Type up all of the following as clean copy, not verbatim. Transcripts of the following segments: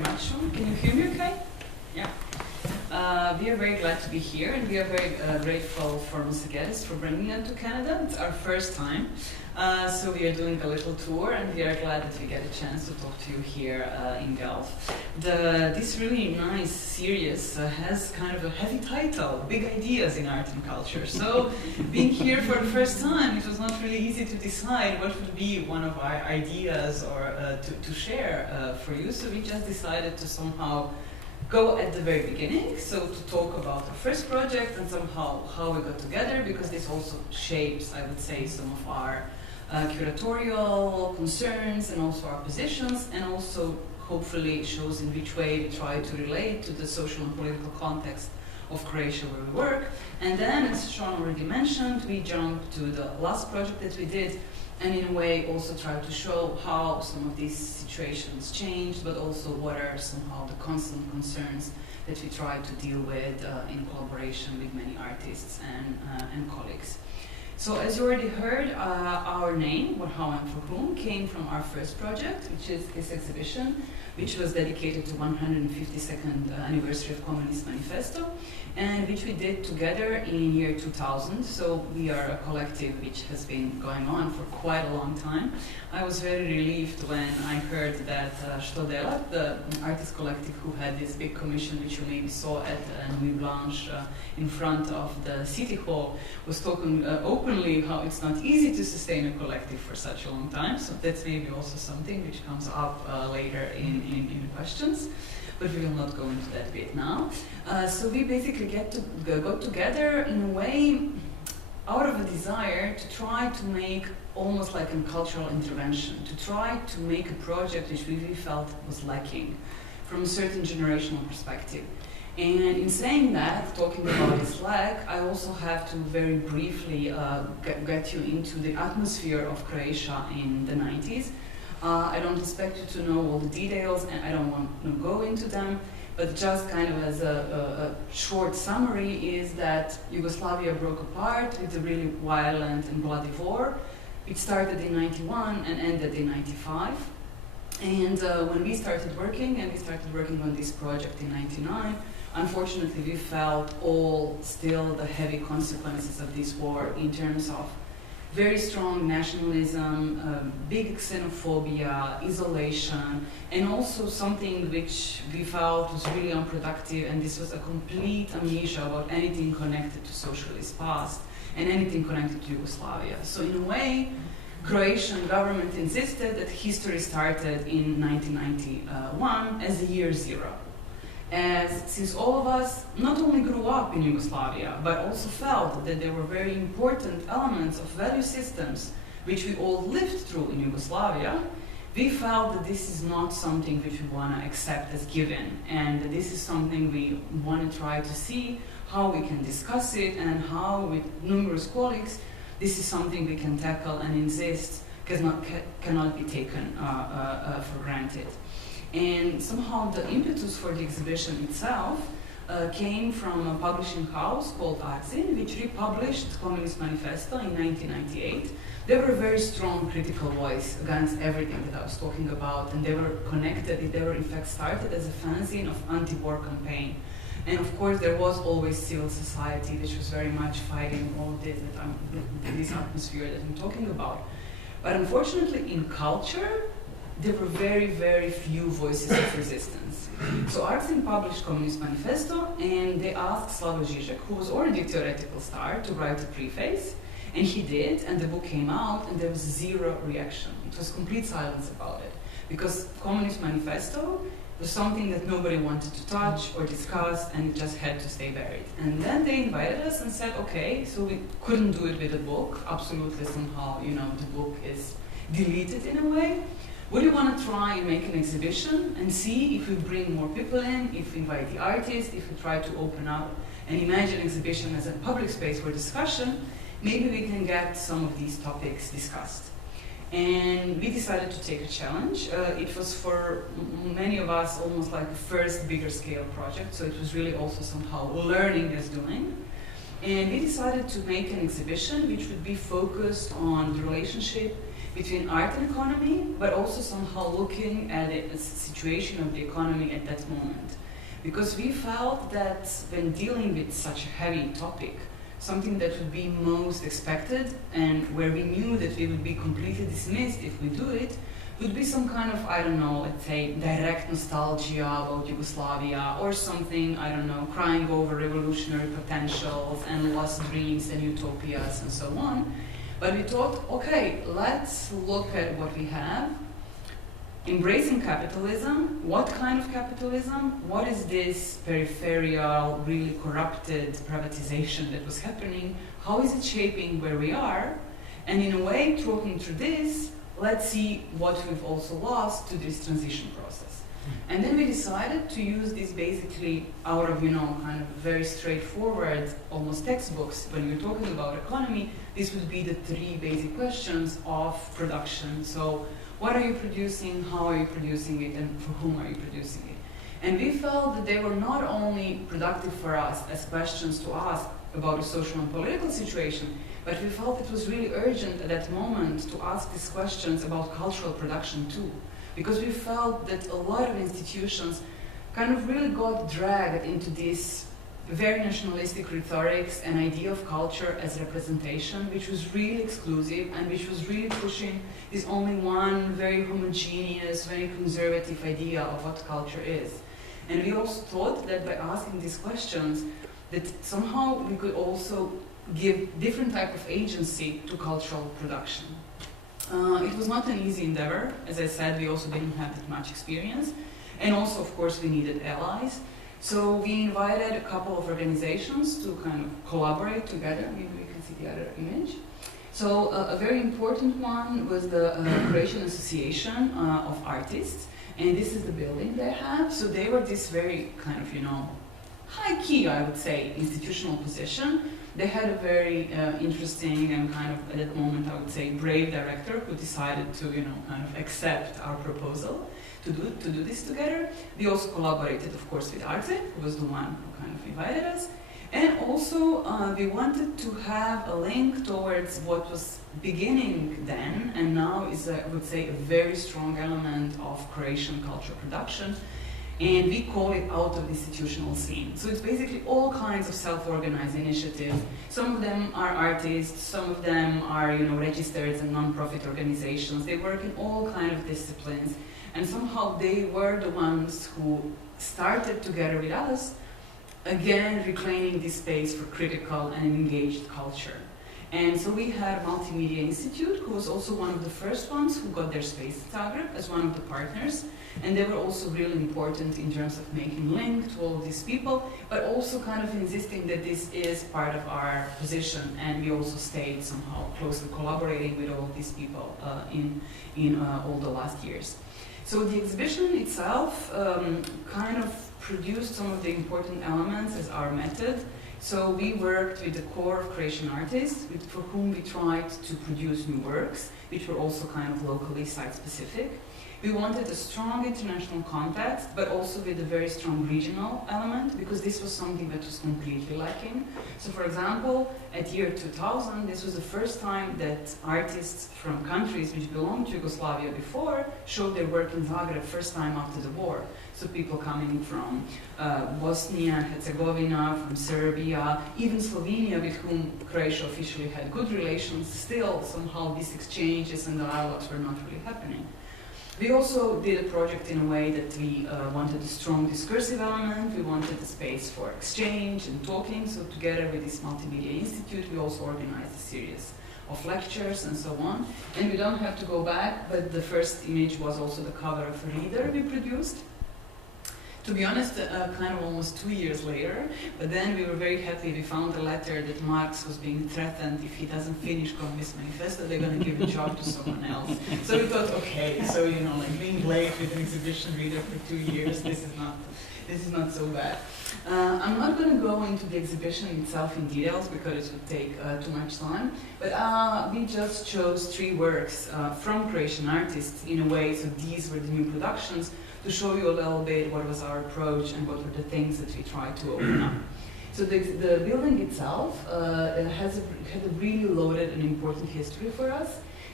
much, Sean. Can you hear me okay? Yeah. We are very glad to be here, and we are very grateful for Mr. Geddes for bringing us to Canada. It's our first time. So we are doing a little tour, and we are glad that we get a chance to talk to you here in Guelph. This really nice series has kind of a heavy title, Big Ideas in Art and Culture. So being here for the first time, it was not really easy to decide what would be one of our ideas or to share for you. So we just decided to somehow go at the very beginning, so to talk about our first project and somehow how we got together, because this also shapes, I would say, some of our curatorial concerns and also our positions, and also hopefully shows in which way we try to relate to the social and political context of Croatia where we work. And then, as Sean already mentioned, we jumped to the last project that we did, and in a way also try to show how some of these situations changed, but also what are somehow the constant concerns that we try to deal with in collaboration with many artists and colleagues. So as you already heard, our name, What, How and For Whom, came from our first project, which is this exhibition, which was dedicated to 152nd anniversary of Communist Manifesto, and which we did together in year 2000. So we are a collective which has been going on for quite a long time. I was very relieved when I heard that Što Delat, the artist collective who had this big commission, which you maybe saw at Nuit Blanche in front of the City Hall, was talking openly how it's not easy to sustain a collective for such a long time. So that's maybe also something which comes up later in questions. But we will not go into that bit now. So we basically got together in a way out of a desire to try to make almost like a cultural intervention, to try to make a project which we really felt was lacking from a certain generational perspective. And in saying that, talking about this lack, I also have to very briefly get you into the atmosphere of Croatia in the 90s. I don't expect you to know all the details, and I don't want to go into them, but just kind of as a short summary is that Yugoslavia broke apart with a really violent and bloody war. It started in 91 and ended in 95. And when we started working, on this project in 99, unfortunately we felt all still the heavy consequences of this war in terms of very strong nationalism, big xenophobia, isolation, and also something which we felt was really unproductive, and this was a complete amnesia about anything connected to socialist past and anything connected to Yugoslavia. So in a way, Croatian government insisted that history started in 1991 as a year zero. Since all of us not only grew up in Yugoslavia, but also felt that there were very important elements of value systems which we all lived through in Yugoslavia, we felt that this is not something which we want to accept as given, and that this is something we want to try to see how we can discuss it, and how with numerous colleagues this is something we can tackle and insist cannot be taken for granted. And somehow the impetus for the exhibition itself came from a publishing house called Artzin, which republished Communist Manifesto in 1998. They were a very strong critical voice against everything that I was talking about, and they were connected, they were in fact started as a fanzine of anti-war campaign. And of course there was always civil society, which was very much fighting all this, this atmosphere that I'm talking about. But unfortunately in culture, there were very, very few voices of resistance. So Artzin published Communist Manifesto, and they asked Slavoj Žižek, who was already a theoretical star, to write a preface, and he did, and the book came out, and there was zero reaction. It was complete silence about it, because Communist Manifesto was something that nobody wanted to touch or discuss, and it just had to stay buried. And then they invited us and said, okay, so we couldn't do it with a book, absolutely somehow, you know, the book is deleted in a way. Would you want to try and make an exhibition and see if we bring more people in, if we invite the artists, if we try to open up and imagine exhibition as a public space for discussion, maybe we can get some of these topics discussed. And we decided to take a challenge. It was for many of us almost like a first bigger scale project, so it was really also somehow learning as doing. And we decided to make an exhibition which would be focused on the relationship between art and economy, but also somehow looking at the situation of the economy at that moment. Because we felt that when dealing with such a heavy topic, something that would be most expected and where we knew that we would be completely dismissed if we do it, would be some kind of, I don't know, let's say, direct nostalgia about Yugoslavia, or something, I don't know, crying over revolutionary potentials and lost dreams and utopias and so on. But we thought, okay, let's look at what we have. Embracing capitalism, what kind of capitalism? What is this peripheral, really corrupted privatization that was happening? How is it shaping where we are? And in a way, talking through this, let's see what we've also lost to this transition process. And then we decided to use this basically out of, kind of very straightforward, almost textbooks. When we're talking about economy, this would be the three basic questions of production. So, what are you producing, how are you producing it, and for whom are you producing it? And we felt that they were not only productive for us as questions to ask about the social and political situation, but we felt it was really urgent at that moment to ask these questions about cultural production too. Because we felt that a lot of institutions kind of really got dragged into this very nationalistic rhetorics and idea of culture as representation, which was really exclusive and which was really pushing this only one very homogeneous, very conservative idea of what culture is. And we also thought that by asking these questions, that somehow we could also give different type of agency to cultural production. It was not an easy endeavor. As I said, we also didn't have that much experience. And also, of course, we needed allies. So we invited a couple of organizations to kind of collaborate together. Maybe we can see the other image. So a very important one was the Croatian Association of Artists. And this is the building they have. So they were this very kind of, high key, I would say, institutional position. They had a very interesting and kind of, at that moment, I would say, brave director who decided to, kind of accept our proposal to do this together. We also collaborated, of course, with Arte, who was the one who kind of invited us. And also, we wanted to have a link towards what was beginning then, and now is, I would say, a very strong element of Croatian cultural production. And we call it out of the institutional scene. So it's basically all kinds of self-organized initiatives. Some of them are artists, some of them are, registered and non-profit organizations. They work in all kinds of disciplines. And somehow they were the ones who started together with us, again, reclaiming this space for critical and engaged culture. And so we had Multimedia Institute, who was also one of the first ones who got their space in Zagreb as one of the partners. And they were also really important in terms of making link to all of these people, but also kind of insisting that this is part of our position. And we also stayed somehow closely collaborating with all of these people in all the last years. So the exhibition itself kind of produced some of the important elements as our method. So we worked with the core of Croatian artists for whom we tried to produce new works, which were also kind of locally site-specific. We wanted a strong international context, but also with a very strong regional element, because this was something that was completely lacking. So for example, at year 2000, this was the first time that artists from countries which belonged to Yugoslavia before showed their work in Zagreb first time after the war. So people coming from Bosnia, Herzegovina, from Serbia, even Slovenia, with whom Croatia officially had good relations, still somehow these exchanges and dialogues were not really happening. We also did a project in a way that we wanted a strong discursive element, we wanted a space for exchange and talking, so together with this Multimedia Institute we also organized a series of lectures and so on. And we don't have to go back, but the first image was also the cover of a reader we produced. To be honest, kind of almost 2 years later, but then we were very happy. We found a letter that Marx was being threatened if he doesn't finish Communist Manifesto, they're going to give a job to someone else. So we thought, okay, so like being late with an exhibition reader for 2 years, this is not so bad. I'm not going to go into the exhibition itself in details because it would take too much time, but we just chose 3 works from Croatian artists in a way, so these were the new productions, to show you a little bit what was our approach and what were the things that we tried to open up. So the building itself had a really loaded and important history for us.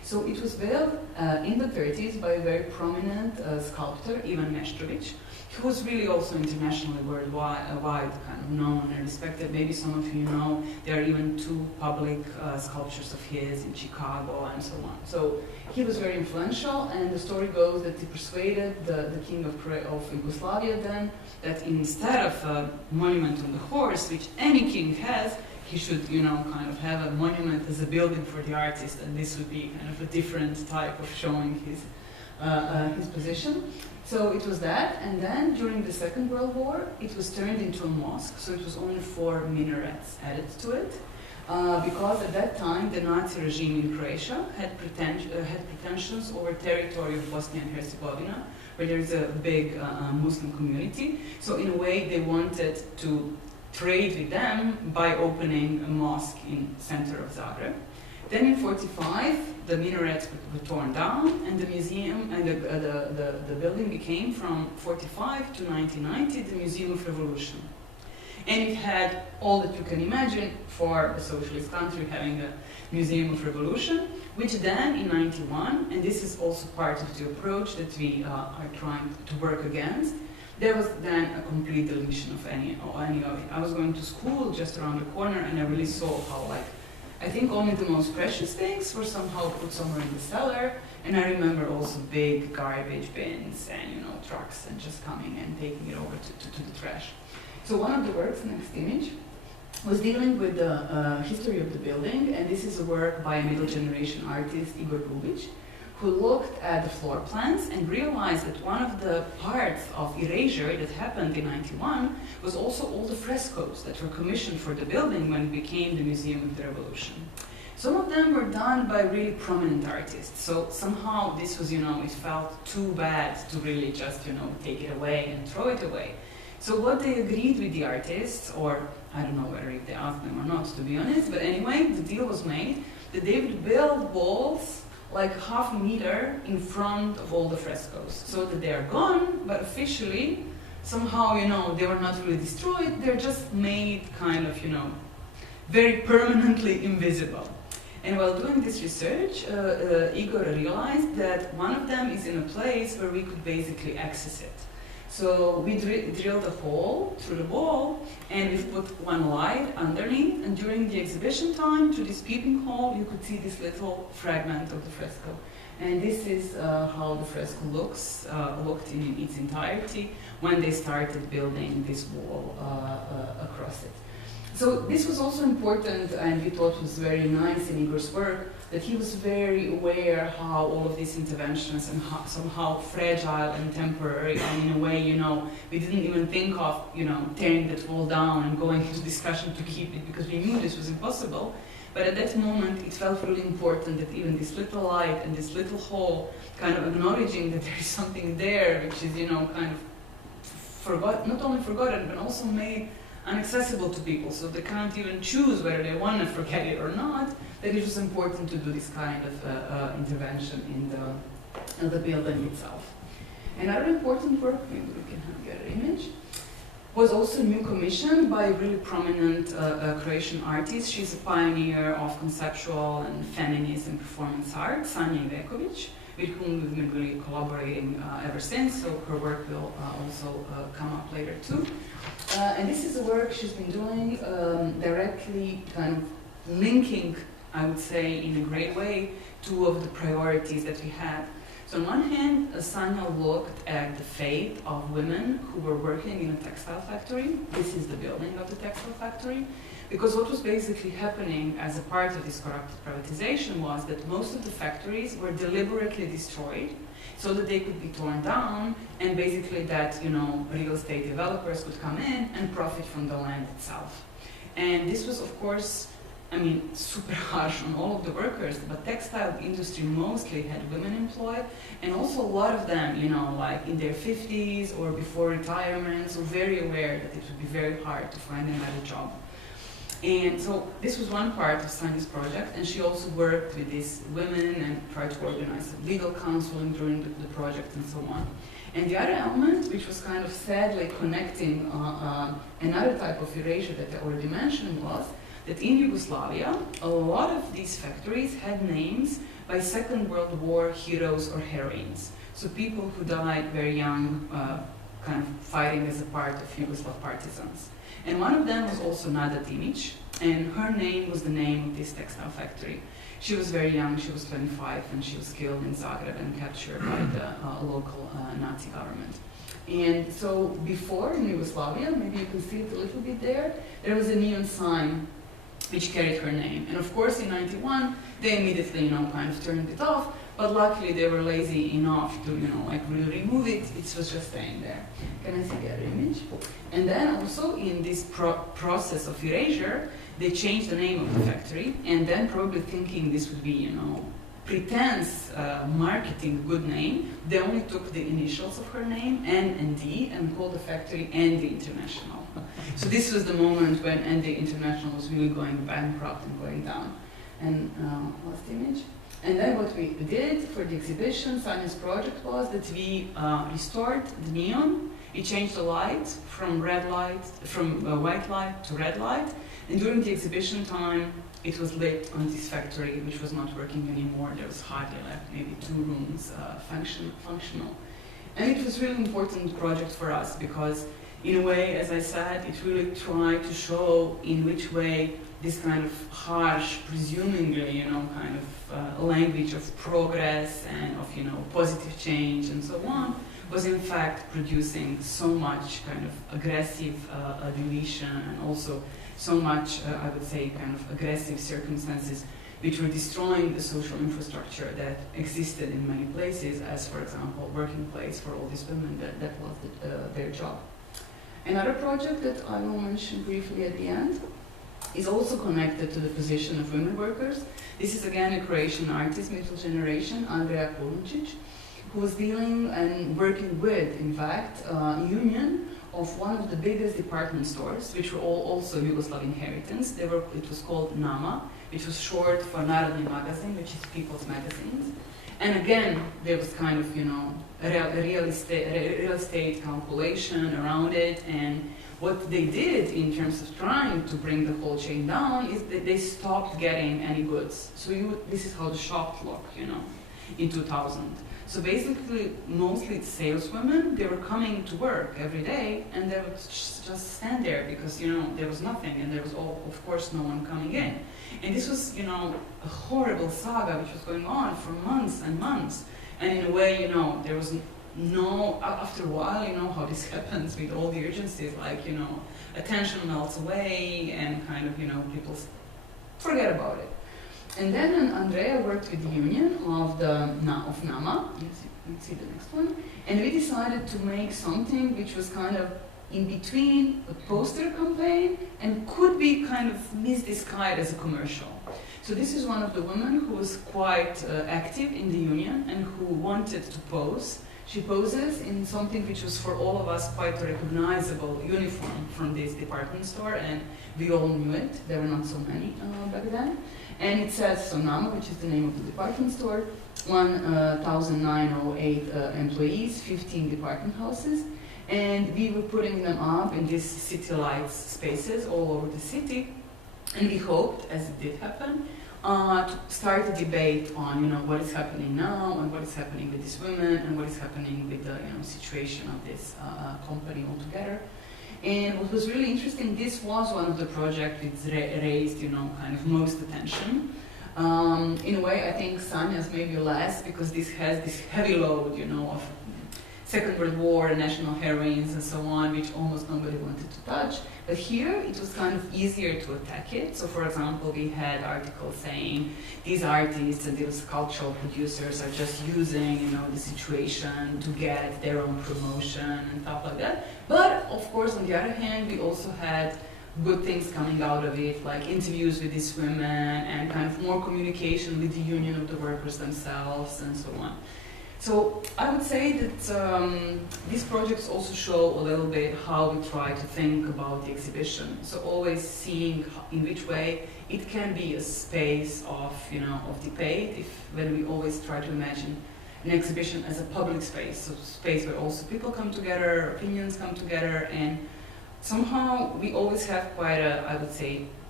So it was built in the 30s by a very prominent sculptor, Ivan Meštrović, who was really also internationally worldwide kind of known and respected. Maybe some of you know there are even 2 public sculptures of his in Chicago and so on. So he was very influential, and the story goes that he persuaded the king of Yugoslavia then that instead of a monument on the horse, which any king has, he should, you know, kind of have a monument as a building for the artist, and this would be kind of a different type of showing his position. So it was that, and then during the Second World War, it was turned into a mosque, so it was only 4 minarets added to it, because at that time the Nazi regime in Croatia had pretensions over territory of Bosnia and Herzegovina, where there is a big Muslim community. So in a way they wanted to trade with them by opening a mosque in center of Zagreb. Then in 45, the minarets were torn down, and the museum and the building became, from 45 to 1990, the Museum of Revolution. And it had all that you can imagine for a socialist country having a Museum of Revolution, which then in 91, and this is also part of the approach that we are trying to work against, there was then a complete deletion of any of it. I was going to school just around the corner, and I really saw how, like, I think only the most precious things were somehow put somewhere in the cellar, and I remember also big garbage bins and, you know, trucks and just coming and taking it over to the trash. So one of the works, next image, was dealing with the history of the building, and this is a work by a middle generation artist, Igor Ljubić, who looked at the floor plans and realized that one of the parts of erasure that happened in 91 was also all the frescoes that were commissioned for the building when it became the Museum of the Revolution. Some of them were done by really prominent artists, so somehow this was, you know, it felt too bad to really just, you know, take it away and throw it away. So what they agreed with the artists, or I don't know whether they asked them or not, to be honest, but anyway, the deal was made that they would build walls like half a meter in front of all the frescoes, so that they are gone, but officially, somehow, you know, they were not really destroyed, they're just made kind of, you know, very permanently invisible. And while doing this research, Igor realized that one of them is in a place where we could basically access it. So we drilled a hole through the wall, and we put one light underneath, and during the exhibition time, through this peeping hole, you could see this little fragment of the fresco. And this is how the fresco looked in its entirety when they started building this wall across it. So this was also important, and we thought was very nice in Igor's work, that he was very aware how all of these interventions and how somehow fragile and temporary, and in a way, you know, we didn't even think of, you know, tearing that wall down and going into discussion to keep it, because we knew this was impossible. But at that moment, it felt really important that even this little light and this little hole, kind of acknowledging that there is something there, which is, you know, kind of not only forgotten, but also made inaccessible to people, so they can't even choose whether they want to forget it or not, that it was important to do this kind of intervention in the building itself. Another important work, maybe we can have the other image, was also a new commission by a really prominent Croatian artist. She's a pioneer of conceptual and feminist and performance art, Sanja Iveković, with whom we've been really collaborating ever since, so her work will also come up later too. And this is a work she's been doing directly kind of linking, I would say, in a great way, two of the priorities that we had. So on one hand, Sanja looked at the fate of women who were working in a textile factory. This is the building of the textile factory. Because what was basically happening as a part of this corrupted privatization was that most of the factories were deliberately destroyed so that they could be torn down, and basically that, you know, real estate developers could come in and profit from the land itself. And this was, of course, I mean, super harsh on all of the workers, but textile industry mostly had women employed, and also a lot of them, you know, like in their 50s or before retirement, so very aware that it would be very hard to find another job. And so this was one part of Sanja's project, and she also worked with these women and tried to organize some legal counseling during the project and so on. And the other element, which was kind of sadly connecting another type of erasure that I already mentioned, was that in Yugoslavia, a lot of these factories had names by Second World War heroes or heroines. So people who died very young, kind of fighting as a part of Yugoslav partisans. And one of them was also Nada Dimić, and her name was the name of this textile factory. She was very young, she was 25, and she was killed in Zagreb and captured by the local Nazi government. And so before, in Yugoslavia, maybe you can see it a little bit there, there was a neon sign which carried her name. And of course, in '91, they immediately, kind of turned it off, but luckily they were lazy enough to, really remove it. It was just staying there. Can I see the other image? And then also in this process of erasure, they changed the name of the factory, and then probably thinking this would be, pretense marketing good name, they only took the initials of her name, N and D, and called the factory Andy International. So this was the moment when Andy International was really going bankrupt and going down. And last image. And then what we did for the exhibition, Sanja's project, was that we restored the neon. We changed the light from white light to red light. And during the exhibition time, it was lit on this factory, which was not working anymore. There was hardly left, maybe 2 rooms functional. And it was a really important project for us because, in a way, as I said, it really tried to show in which way this kind of harsh, presumably, kind of language of progress and of, positive change and so on, was in fact producing so much kind of aggressive deletion and also so much, I would say, kind of aggressive circumstances which were destroying the social infrastructure that existed in many places, as, for example, working place for all these women that was their job. Another project that I will mention briefly at the end is also connected to the position of women workers. This is again a Croatian artist, middle generation, Andrea Kolunčić, who was dealing and working with, in fact, a union of one of the biggest department stores, which were all also Yugoslav inheritance. It was called NAMA, which was short for Narodni magazine, which is people's magazines. And again, there was kind of, a real estate calculation around it. And what they did in terms of trying to bring the whole chain down is that they stopped getting any goods. So this is how the shop looked, in 2000. So basically, mostly saleswomen, they were coming to work every day and they would just stand there because, there was nothing and there was, of course, no one coming in. And this was, a horrible saga which was going on for months and months. And in a way, there was no, after a while, how this happens with all the urgencies, like, attention melts away and kind of, people forget about it. And then Andrea worked with the union of NAMA, let's see the next one, and we decided to make something which was kind of in between a poster campaign and could be kind of misdescribed as a commercial. So this is one of the women who was quite active in the union and who wanted to pose. She poses in something which was for all of us quite a recognizable uniform from this department store, and we all knew it. There were not so many back then. And it says Sonama, which is the name of the department store, 1,908 employees, 15 department houses. And we were putting them up in these city lights spaces all over the city. And we hoped, as it did happen, to start a debate on, what is happening now and what is happening with these women and what is happening with the, situation of this company altogether. And what was really interesting, this was one of the projects which raised, kind of most attention. In a way, I think Sanja's maybe less because this has this heavy load, of Second World War, national heroines and so on, which almost nobody wanted to touch. But here, it was kind of easier to attack it. So for example, we had articles saying these artists and these cultural producers are just using, the situation to get their own promotion and stuff like that. But of course, on the other hand, we also had good things coming out of it, like interviews with these women and kind of more communication with the union of the workers themselves and so on. So I would say that these projects also show a little bit how we try to think about the exhibition. So always seeing in which way it can be a space of, of debate, when we always try to imagine an exhibition as a public space, so space where also people come together, opinions come together, and somehow we always have quite a, I would say,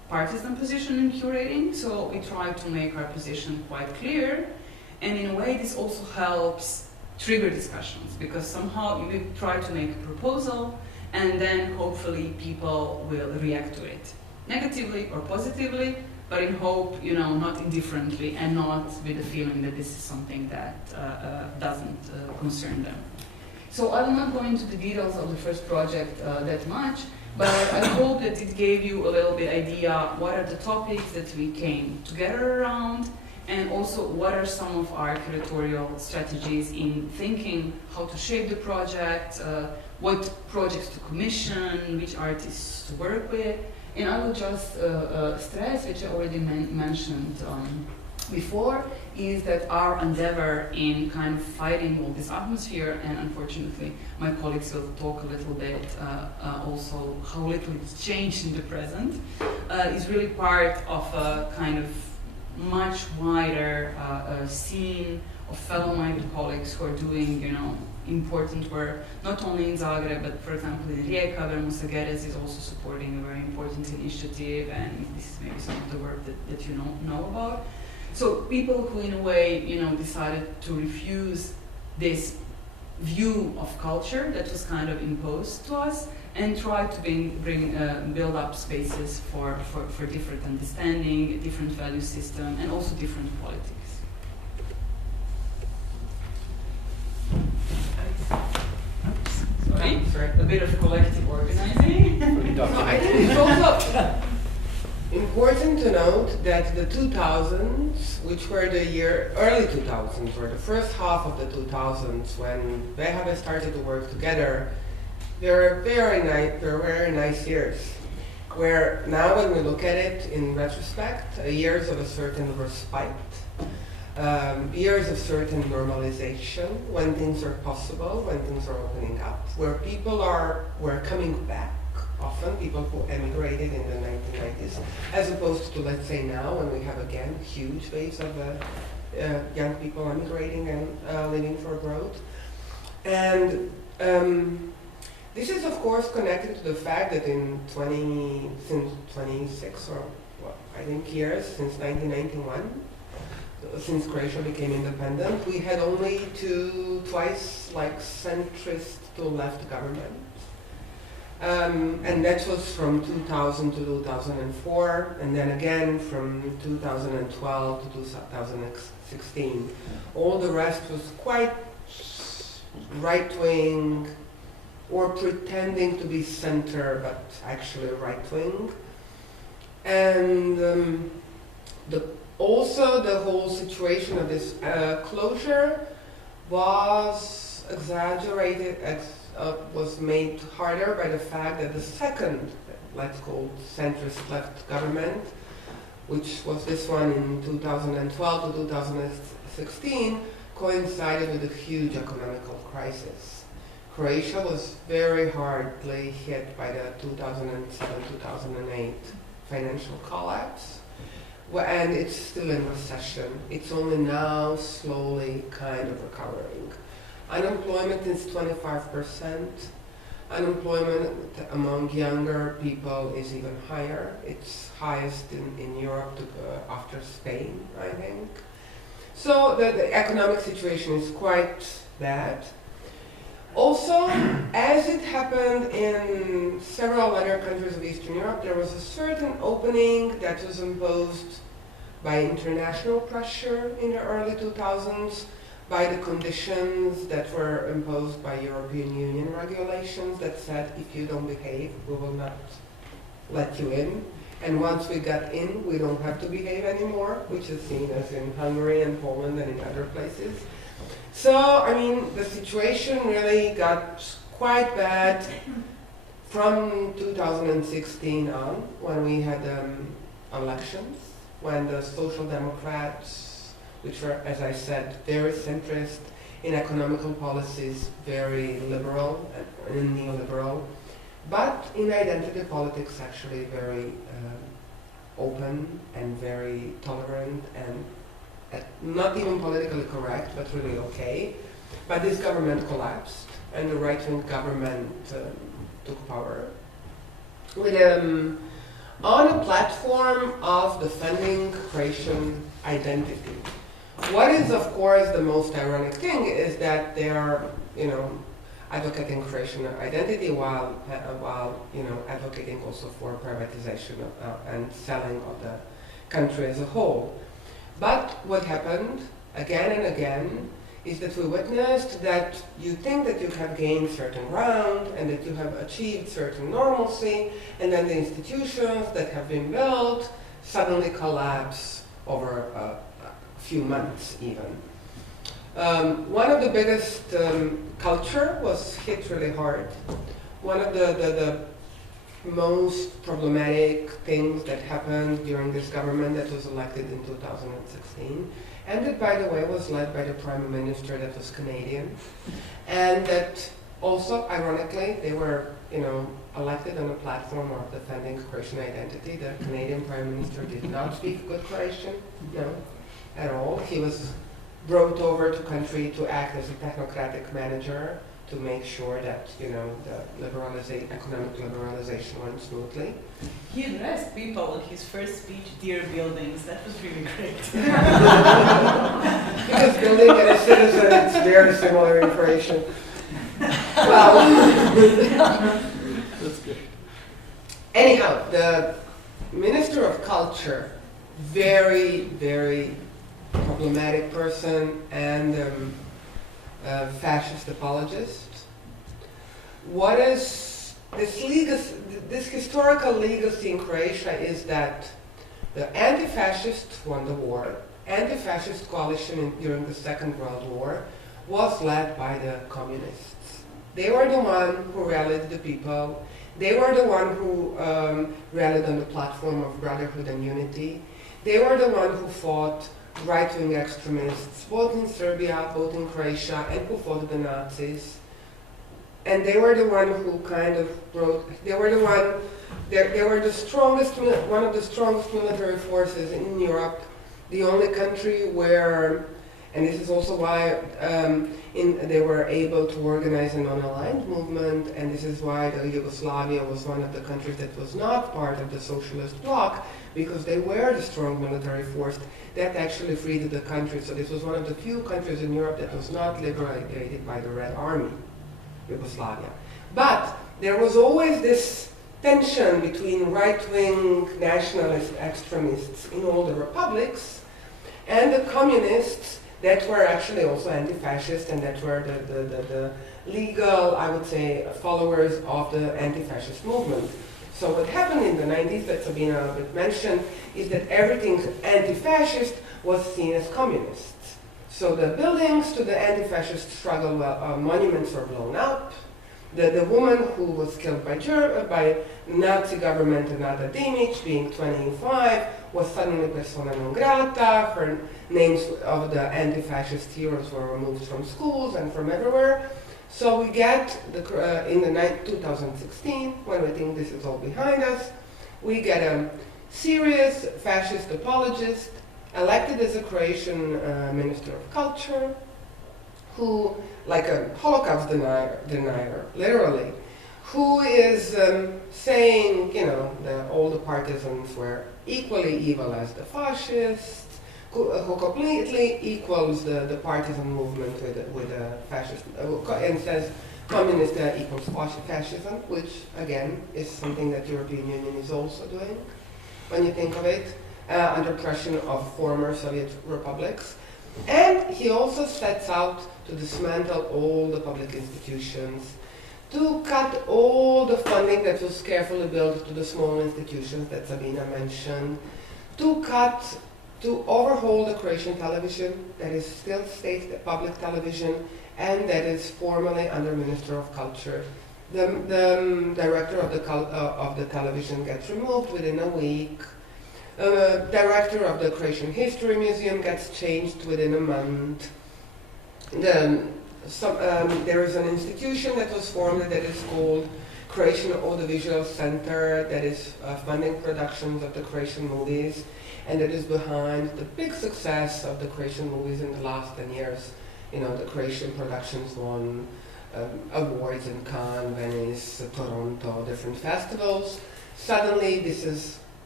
partisan position in curating, so we try to make our position quite clear, and in a way this also helps trigger discussions, because somehow you try to make a proposal and then hopefully people will react to it, negatively or positively, but in hope, you know, not indifferently and not with the feeling that this is something that doesn't concern them. So I will not go into the details of the first project that much, but I hope that it gave you a little bit idea what are the topics that we came together around, and also what are some of our curatorial strategies in thinking how to shape the project, what projects to commission, which artists to work with. And I will just stress, which I already mentioned before, is that our endeavor in kind of fighting all this atmosphere, and unfortunately my colleagues will talk a little bit also how little it's changed in the present, is really part of a kind of much wider scene of fellow-minded colleagues who are doing, you know, important work, not only in Zagreb, but for example in Rijeka, where Musageres is also supporting a very important initiative, and this is maybe some of the work that you know about. So people who in a way, you know, decided to refuse this view of culture that was kind of imposed to us, and try to build up spaces for different understanding, different value system, and also different politics. Sorry, a bit of collective organizing. No, I think it's also important to note that the 2000s, which were the early 2000s, or the first half of the 2000s, when WHW started to work together, they were very nice years. Where now, when we look at it in retrospect, years of a certain respite, years of certain normalization, when things are possible, when things are opening up, where people were coming back, often people who emigrated in the 1990s, as opposed to, let's say, now, when we have again huge waves of young people emigrating and living for growth. And this is, of course, connected to the fact that since 26 or, well, I think years, since 1991, since Croatia became independent, we had only twice like centrist to left government. And that was from 2000 to 2004, and then again from 2012 to 2016. All the rest was quite right-wing, or pretending to be center, but actually right-wing. And also the whole situation of this closure was exaggerated, was made harder by the fact that the second, let's call it centrist left government, which was this one in 2012 to 2016, coincided with a huge economical crisis. Croatia was very hardly hit by the 2007-2008 financial collapse, and it's still in recession. It's only now slowly kind of recovering. Unemployment is 25%. Unemployment among younger people is even higher. It's highest in Europe after Spain, I think. So the economic situation is quite bad. Also, as it happened in several other countries of Eastern Europe, there was a certain opening that was imposed by international pressure in the early 2000s, by the conditions that were imposed by European Union regulations that said, if you don't behave, we will not let you in. And once we got in, we don't have to behave anymore, which is seen as in Hungary and Poland and in other places. So, I mean, the situation really got quite bad from 2016 on, when we had elections, when the Social Democrats, which were, as I said, very centrist in economical policies, very liberal and neoliberal, but in identity politics actually very open and very tolerant and not even politically correct, but really okay. But this government collapsed, and the right-wing government took power with on a platform of defending Croatian identity. What is, of course, the most ironic thing is that they are, advocating Croatian identity while advocating also for privatization and selling of the country as a whole. But what happened again and again is that we witnessed that you think that you have gained certain ground and that you have achieved certain normalcy, and then the institutions that have been built suddenly collapse over a few months even. One of the biggest culture was hit really hard. One of the most problematic things that happened during this government that was elected in 2016, and that, by the way, was led by the Prime Minister that was Canadian, and that also, ironically, they were, elected on a platform of defending Croatian identity. The Canadian Prime Minister did not speak good Croatian, no, at all. He was brought over to country to act as a technocratic manager to make sure that, the economic liberalization went smoothly. He addressed people in his first speech, dear buildings. That was really great. Because building and a citizen, it's very similar in Croatian. Well, that's good. Anyhow, the Minister of Culture, very, very problematic person and fascist apologist. What is this historical legacy in Croatia is that the anti-fascists won the war. Anti-fascist coalition during the Second World War was led by the communists. They were the one who rallied the people. They were the one who rallied on the platform of brotherhood and unity. They were the one who fought right-wing extremists, both in Serbia, both in Croatia, and who fought the Nazis. And they were the one who kind of they were the strongest, one of the strongest military forces in Europe, the only country where, and this is also why they were able to organize a non-aligned movement, and this is why the Yugoslavia was one of the countries that was not part of the socialist bloc, because they were the strong military force that actually freed the country. So this was one of the few countries in Europe that was not liberated by the Red Army, Yugoslavia. But there was always this tension between right-wing nationalist extremists in all the republics and the communists that were actually also anti-fascist and that were the legal, I would say, followers of the anti-fascist movement. So what happened in the 90s that Sabina mentioned is that everything anti-fascist was seen as communists. So the buildings to the anti-fascist struggle, monuments were blown up. The woman who was killed by Nazi government, Nataša Dević, being 25, was suddenly persona non grata. Her names of the anti-fascist heroes were removed from schools and from everywhere. So we get, in the 2016, when we think this is all behind us, we get a serious fascist apologist elected as a Croatian Minister of Culture, who, like a Holocaust denier, literally, who is saying, that all the partisans were equally evil as the fascists, who completely equals the partisan movement with the fascist, and says communist equals fascism, which again is something that European Union is also doing, when you think of it, under pressure of former Soviet republics. And he also sets out to dismantle all the public institutions, to cut all the funding that was carefully built to the small institutions that Sabina mentioned, to overhaul the Croatian television that is still state public television and that is formally under Minister of Culture. The director of the television gets removed within a week. Director of the Croatian History Museum gets changed within a month. There is an institution that was formed that is called Croatian Audiovisual Center that is funding productions of the Croatian movies, and that is behind the big success of the Croatian movies in the last 10 years. The Croatian productions won awards in Cannes, Venice, Toronto, different festivals. Suddenly this is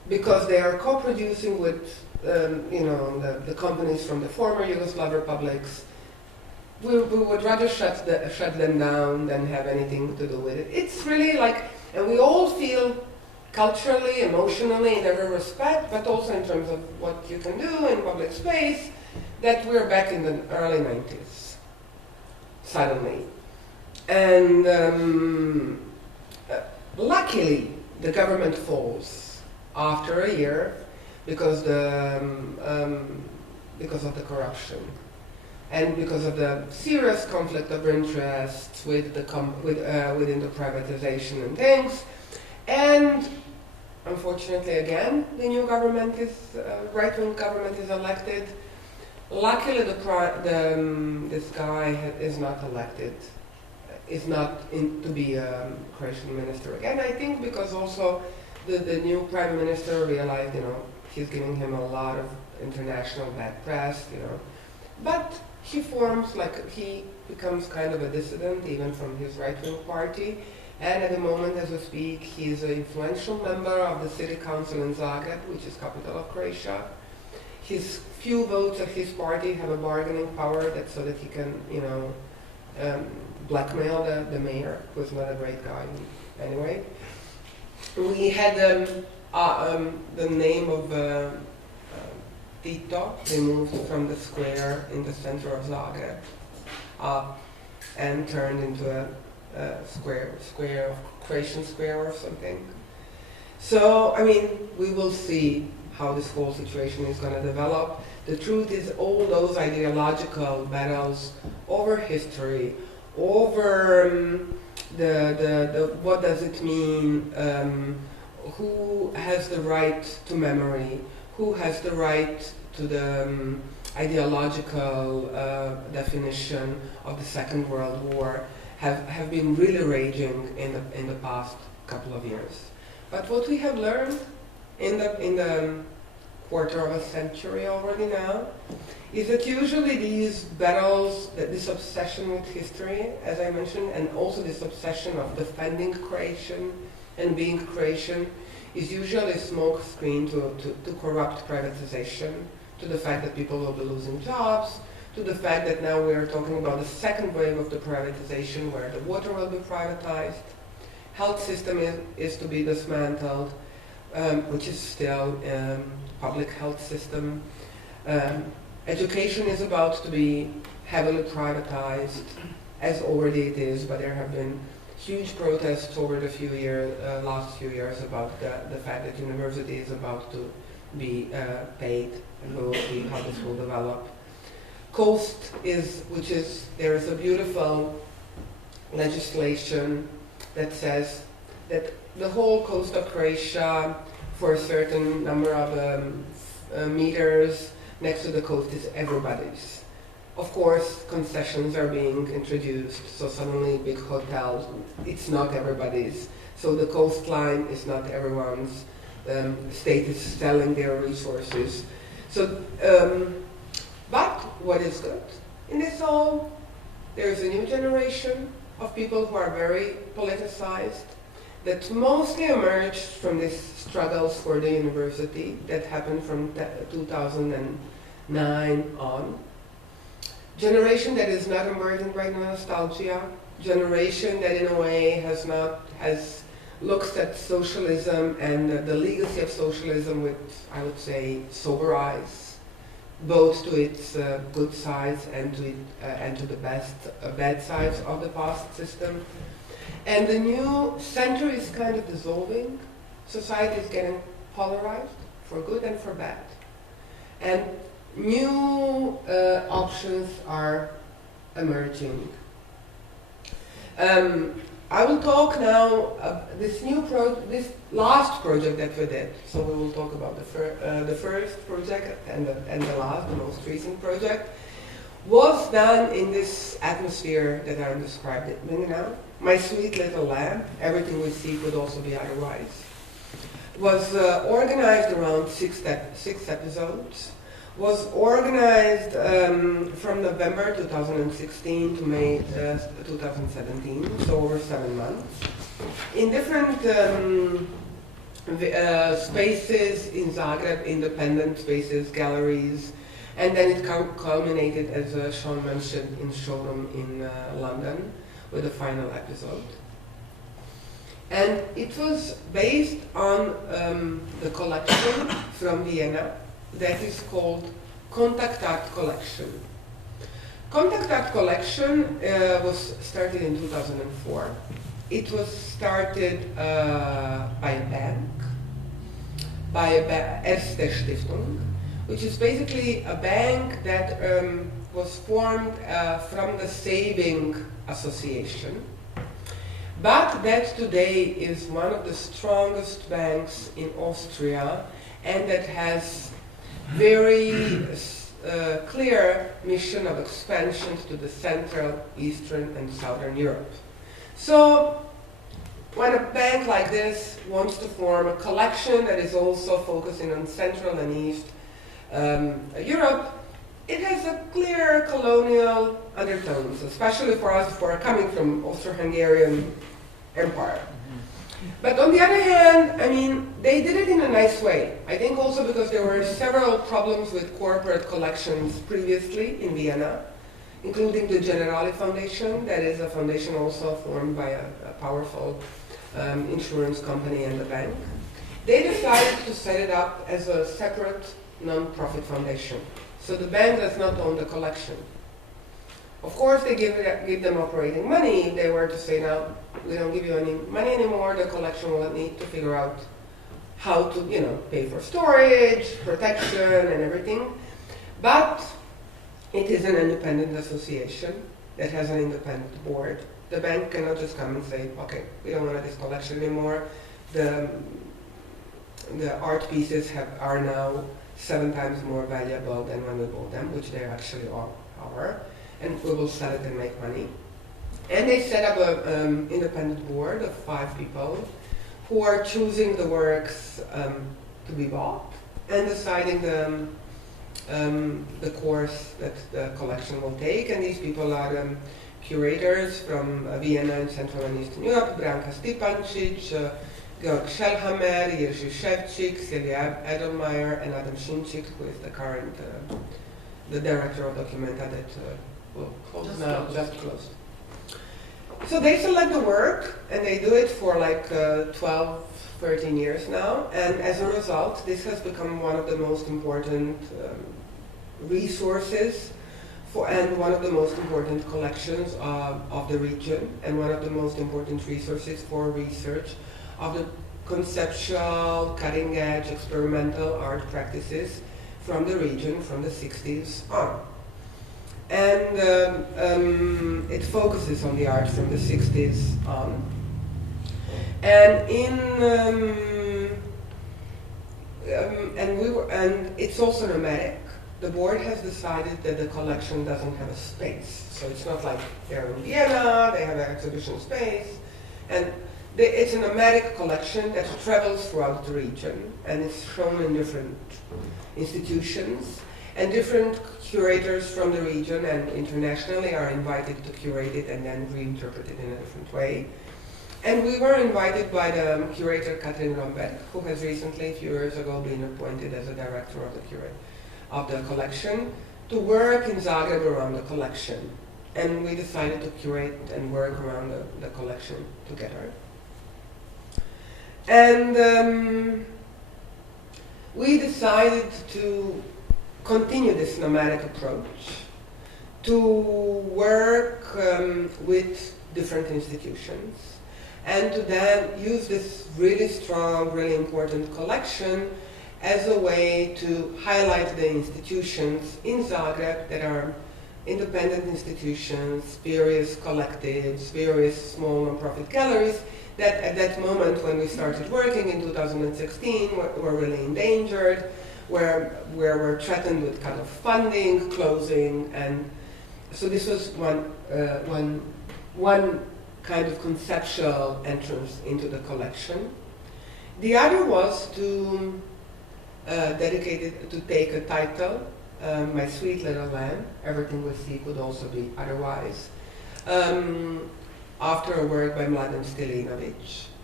because they are co-producing with the companies from the former Yugoslav republics, we would rather shut them down than have anything to do with it. It's really like, and we all feel culturally, emotionally, in every respect, but also in terms of what you can do in public space, that we're back in the early 90s, suddenly. And luckily, the government falls after a year because of the corruption and because of the serious conflict of interests with within the privatization and things. And unfortunately, again, the new government right-wing government is elected. Luckily, this guy is not elected, is not to be a Croatian minister again. I think because also the new prime minister realized, he's giving him a lot of international bad press, But he becomes kind of a dissident, even from his right-wing party. And at the moment, as we speak, he's an influential member of the city council in Zagreb, which is capital of Croatia. His few votes of his party have a bargaining power so that he can, blackmail the mayor, who's not a great guy anyway. We had the name of Tito removed from the square in the center of Zagreb and turned into a Croatian square or something. So, we will see how this whole situation is going to develop. The truth is, all those ideological battles over history, over what does it mean, who has the right to memory, who has the right to the ideological definition of the Second World War, have been really raging in the past couple of years. But what we have learned in the quarter of a century already now is that usually these battles, this obsession with history, as I mentioned, and also this obsession of defending Croatian and being Croatian, is usually a smoke screen to corrupt privatization, to the fact that people will be losing jobs, to the fact that now we are talking about the second wave of the privatization where the water will be privatized, health system is to be dismantled, which is still public health system. Education is about to be heavily privatized, as already it is, but there have been huge protests over the last few years about the fact that university is about to be paid, and we will see how this will develop. Coast there is a beautiful legislation that says that the whole coast of Croatia, for a certain number of meters next to the coast, is everybody's. Of course, concessions are being introduced, so suddenly big hotels, it's not everybody's. So the coastline is not everyone's. The state is selling their resources. So, but what is good in this all? There is a new generation of people who are very politicized, that mostly emerged from these struggles for the university that happened from 2009 on. Generation that is not emerging by nostalgia, generation that in a way looks at socialism and the legacy of socialism with, I would say, sober eyes, both to its good sides and to the bad sides of the past system. And the new center is kind of dissolving. Society is getting polarized for good and for bad. And new options are emerging. I will talk now this last project that we did. So we will talk about the first project and the last, the most recent project, was done in this atmosphere that I'm describing now. My sweet little lamb, everything we see could also be otherwise, was organized around six episodes. Was organized from November 2016 to May 2017, so over 7 months, in different spaces in Zagreb, independent spaces, galleries, and then it culminated, as Sean mentioned, in showroom in London with the final episode. And it was based on the collection from Vienna that is called Contact Art Collection. Contact Art Collection was started in 2004. It was started by a bank, by Erste Stiftung, which is basically a bank that was formed from the Saving Association, but that today is one of the strongest banks in Austria, and that has very clear mission of expansion to the Central, Eastern, and Southern Europe. So, when a bank like this wants to form a collection that is also focusing on Central and East Europe, it has a clear colonial undertones, especially for us who are coming from Austro-Hungarian Empire. But on the other hand, I mean, they did it in a nice way. I think also because there were several problems with corporate collections previously in Vienna, including the Generali Foundation, that is a foundation also formed by a powerful insurance company and a bank. They decided to set it up as a separate non-profit foundation. So the bank does not own the collection. Of course, they give them operating money. If they were to say, now, we don't give you any money anymore, the collection will need to figure out how to, pay for storage, protection, and everything. But it is an independent association that has an independent board. The bank cannot just come and say, okay, we don't want this collection anymore. The art pieces are now 7 times more valuable than when we bought them, which they actually are, and we will sell it and make money. And they set up an independent board of 5 people who are choosing the works to be bought and deciding the course that the collection will take. And these people are curators from Vienna and Central and Eastern Europe, Branka Stipancic, Georg Schellhammer, Jerzy Szewczyk, Celia Edelmeier, and Adam Szymczyk, who is the current the director of Documenta that will close now, just closed. So they select the work, and they do it for like 12, 13 years now, and as a result, this has become one of the most important resources and one of the most important collections of the region, and one of the most important resources for research of the conceptual, cutting-edge, experimental art practices from the region from the 60s on. And it focuses on the art from the 60s on. And and it's also nomadic. The board has decided that the collection doesn't have a space. So it's not like they're in Vienna, they have an exhibition space, and it's a nomadic collection that travels throughout the region, and it's shown in different institutions, and different curators from the region and internationally are invited to curate it and then reinterpret it in a different way. And we were invited by the curator Katrin Romberg, who has recently, a few years ago, been appointed as a director of the collection, to work in Zagreb around the collection. And we decided to curate and work around the collection together. And we decided to continue this nomadic approach, to work with different institutions, and to then use this really strong, really important collection as a way to highlight the institutions in Zagreb that are independent institutions, various collectives, various small non-profit galleries that at that moment when we started working in 2016 were really endangered, where we're threatened with kind of funding, closing, and so this was one kind of conceptual entrance into the collection. The other was to take a title, My Sweet Little Land, Everything We See Could Also Be Otherwise, after a work by Mladen Stilinović,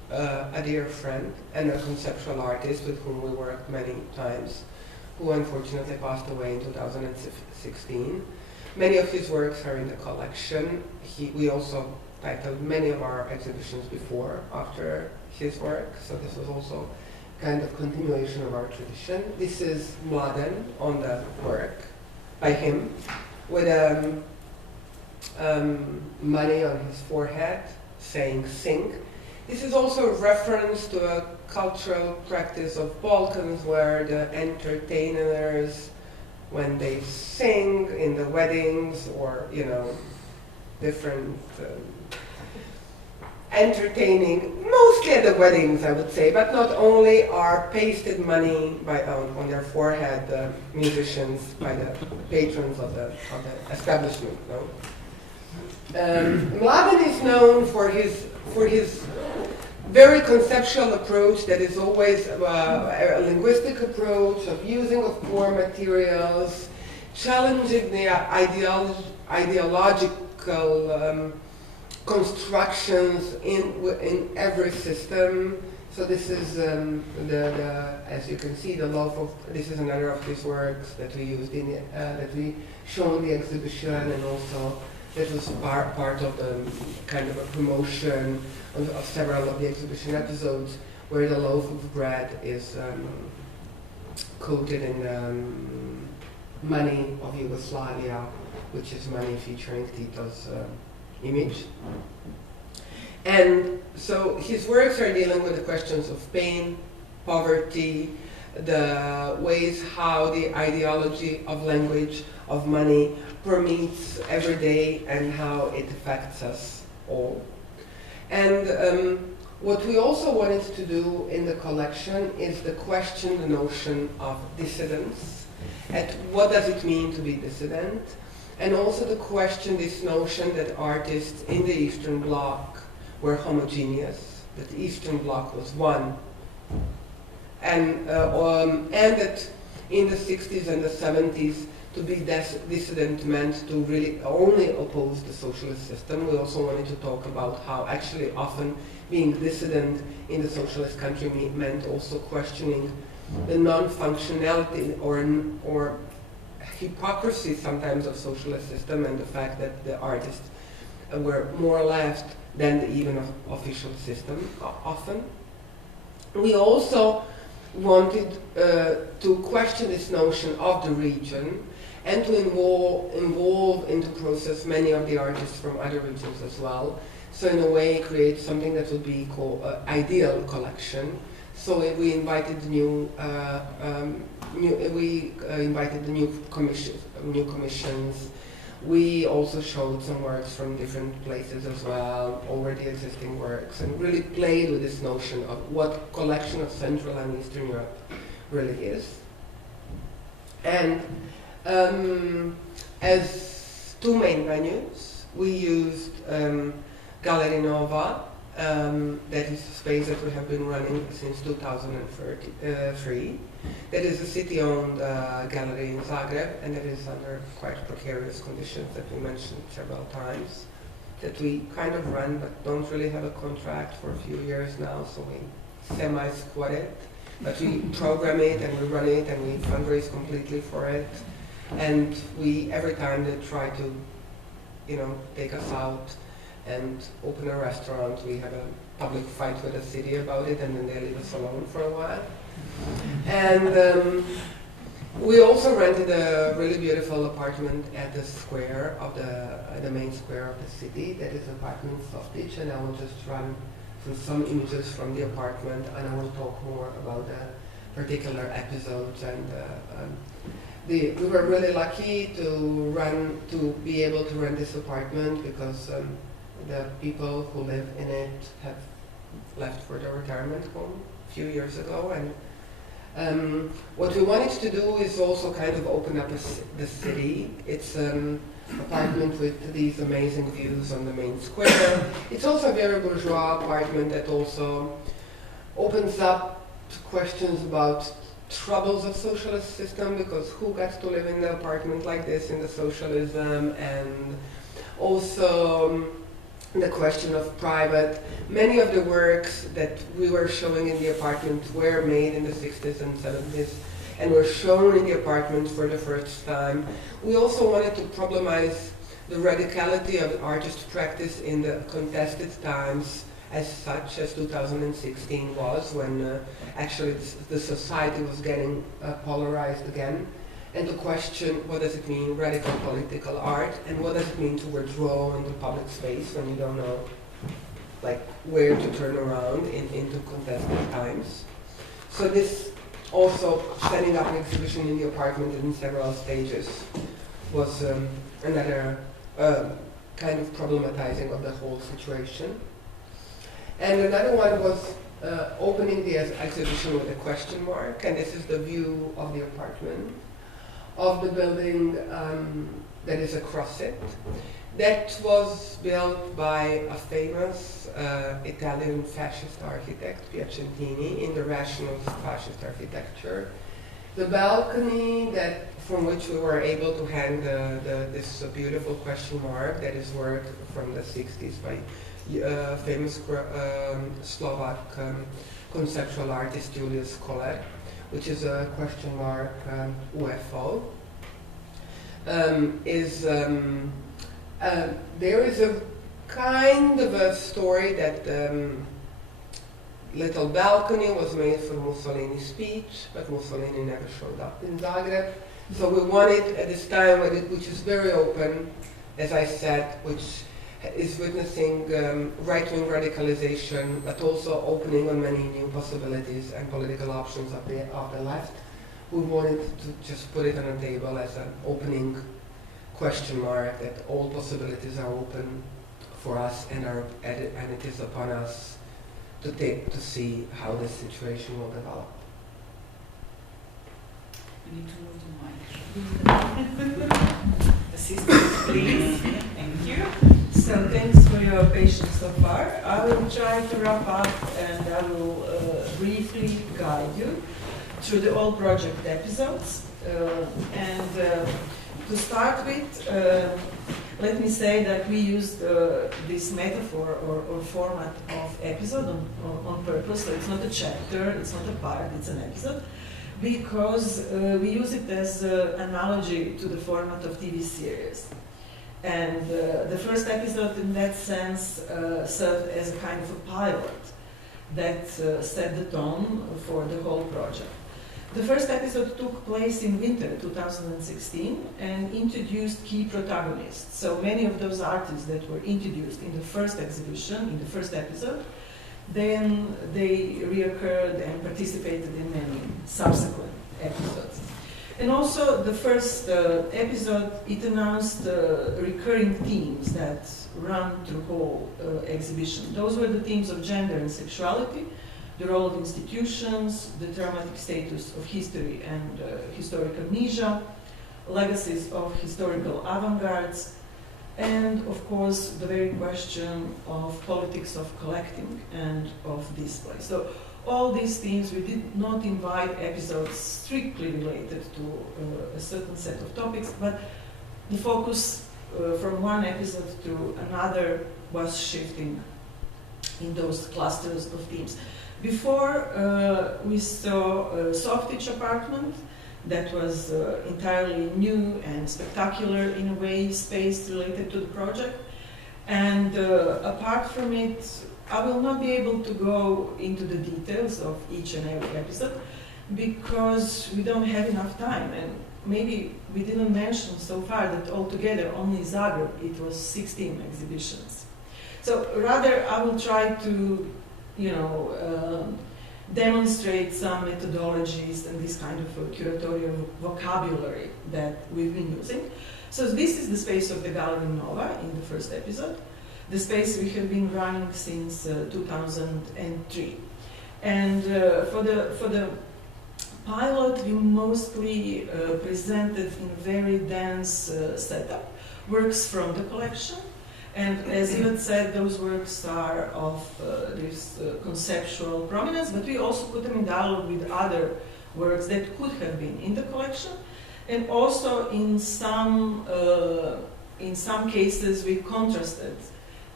a dear friend and a conceptual artist with whom we worked many times, who unfortunately passed away in 2016. Many of his works are in the collection. We also titled many of our exhibitions before, after his work, so this was also kind of continuation of our tradition. This is Mladen on the work by him, with money on his forehead, saying sing. This is also a reference to a cultural practice of Balkans where the entertainers, when they sing in the weddings or, you know, different entertaining, mostly at the weddings, I would say, but not only, are pasted money on their forehead, the musicians, by the patrons of the establishment. No? Mladen is known for his very conceptual approach that is always a linguistic approach of using of poor materials, challenging the ideological constructions in every system. So this is as you can see, the love of, this is another of his works that we used in that we show in the exhibition, and also that was part of the kind of a promotion of several of the exhibition episodes, where the loaf of bread is coated in money of Yugoslavia, which is money featuring Tito's image. And so his works are dealing with the questions of pain, poverty, the ways how the ideology of language, of money, permeates every day, and how it affects us all. And what we also wanted to do in the collection is to question the notion of dissidents, and what does it mean to be dissident, and also to question this notion that artists in the Eastern Bloc were homogeneous, that the Eastern Bloc was one, and that in the 60s and the 70s, to be dissident meant to really only oppose the socialist system. We also wanted to talk about how actually often being dissident in the socialist country meant also questioning the non-functionality or hypocrisy sometimes of socialist system, and the fact that the artists were more left than the even official system often. We also wanted to question this notion of the region, and to involve into process many of the artists from other regions as well. So in a way, create something that would be called ideal collection. So we invited new commissions. We also showed some works from different places as well, already existing works, and really played with this notion of what collection of Central and Eastern Europe really is. And as two main venues, we used Galilee Nova, that is a space that we have been running since 2003. That is a city-owned gallery in Zagreb, and that is under quite precarious conditions that we mentioned several times, that we kind of run but don't really have a contract for a few years now, so we semi-squat it. But we program it and we run it and we fundraise completely for it. And we, every time they try to, take us out and open a restaurant, we have a public fight with the city about it, and then they leave us alone for a while. And we also rented a really beautiful apartment at the square of the main square of the city. That is apartment Softic, and I will just run through some images from the apartment, and I will talk more about the particular episodes. And we were really lucky to be able to rent this apartment, because the people who live in it have left for their retirement home a few years ago. And what we wanted to do is also kind of open up the city. It's an apartment with these amazing views on the main square. It's also a very bourgeois apartment that also opens up to questions about troubles of socialist system, because who gets to live in the apartment like this in the socialism, and also the question of private. Many of the works that we were showing in the apartment were made in the 60s and 70s and were shown in the apartment for the first time. We also wanted to problemize the radicality of artist practice in the contested times, as such as 2016 was, when actually the society was getting polarized again. And to question, what does it mean, radical political art, and what does it mean to withdraw into public space when you don't know, like, where to turn around into contested times. So this also, setting up an exhibition in the apartment in several stages was another kind of problematizing of the whole situation. And another one was opening the exhibition with a question mark, and this is the view of the apartment, of the building that is across it. That was built by a famous Italian fascist architect, Piacentini, in the rational fascist architecture. The balcony from which we were able to hang this beautiful question mark, that is work from the 60s by famous Slovak conceptual artist Julius Koller, which is a question mark UFO, there is a kind of a story that little balcony was made for Mussolini's speech, but Mussolini never showed up in Zagreb. So we wanted at this time, which is very open, as I said, which is witnessing right-wing radicalization, but also opening on many new possibilities and political options of the left. We wanted to just put it on a table as an opening question mark, that all possibilities are open for us, and it is upon us to see how this situation will develop. We need to move the mic. Assistance, please. Thank you. So thanks for your patience so far. I will try to wrap up, and I will briefly guide you through the all project episodes. To start with, let me say that we used this metaphor or format of episode on purpose. So it's not a chapter, it's not a part, it's an episode, because we use it as an analogy to the format of TV series. And the first episode, in that sense, served as a kind of a pilot that set the tone for the whole project. The first episode took place in winter 2016 and introduced key protagonists. So many of those artists that were introduced in the first exhibition, in the first episode, then they reoccurred and participated in many subsequent episodes. And also the first episode, it announced recurring themes that run through the whole exhibition. Those were the themes of gender and sexuality, the role of institutions, the dramatic status of history and historic amnesia, legacies of historical avant-gardes, and of course the very question of politics of collecting and of display. So all these themes, we did not invite episodes strictly related to a certain set of topics, but the focus from one episode to another was shifting in those clusters of themes. Before, we saw a Softić apartment that was entirely new and spectacular in a way, space related to the project. And apart from it, I will not be able to go into the details of each and every episode because we don't have enough time. And maybe we didn't mention so far that altogether only Zagreb, it was 16 exhibitions. So rather I will try to demonstrate some methodologies and this kind of curatorial vocabulary that we've been using. So this is the space of the Galilee Nova in the first episode, the space we have been running since 2003. And for the pilot, we mostly presented in a very dense setup, works from the collection. And as Ivet said, those works are of this conceptual prominence, but we also put them in dialogue with other works that could have been in the collection. And also in some cases we contrasted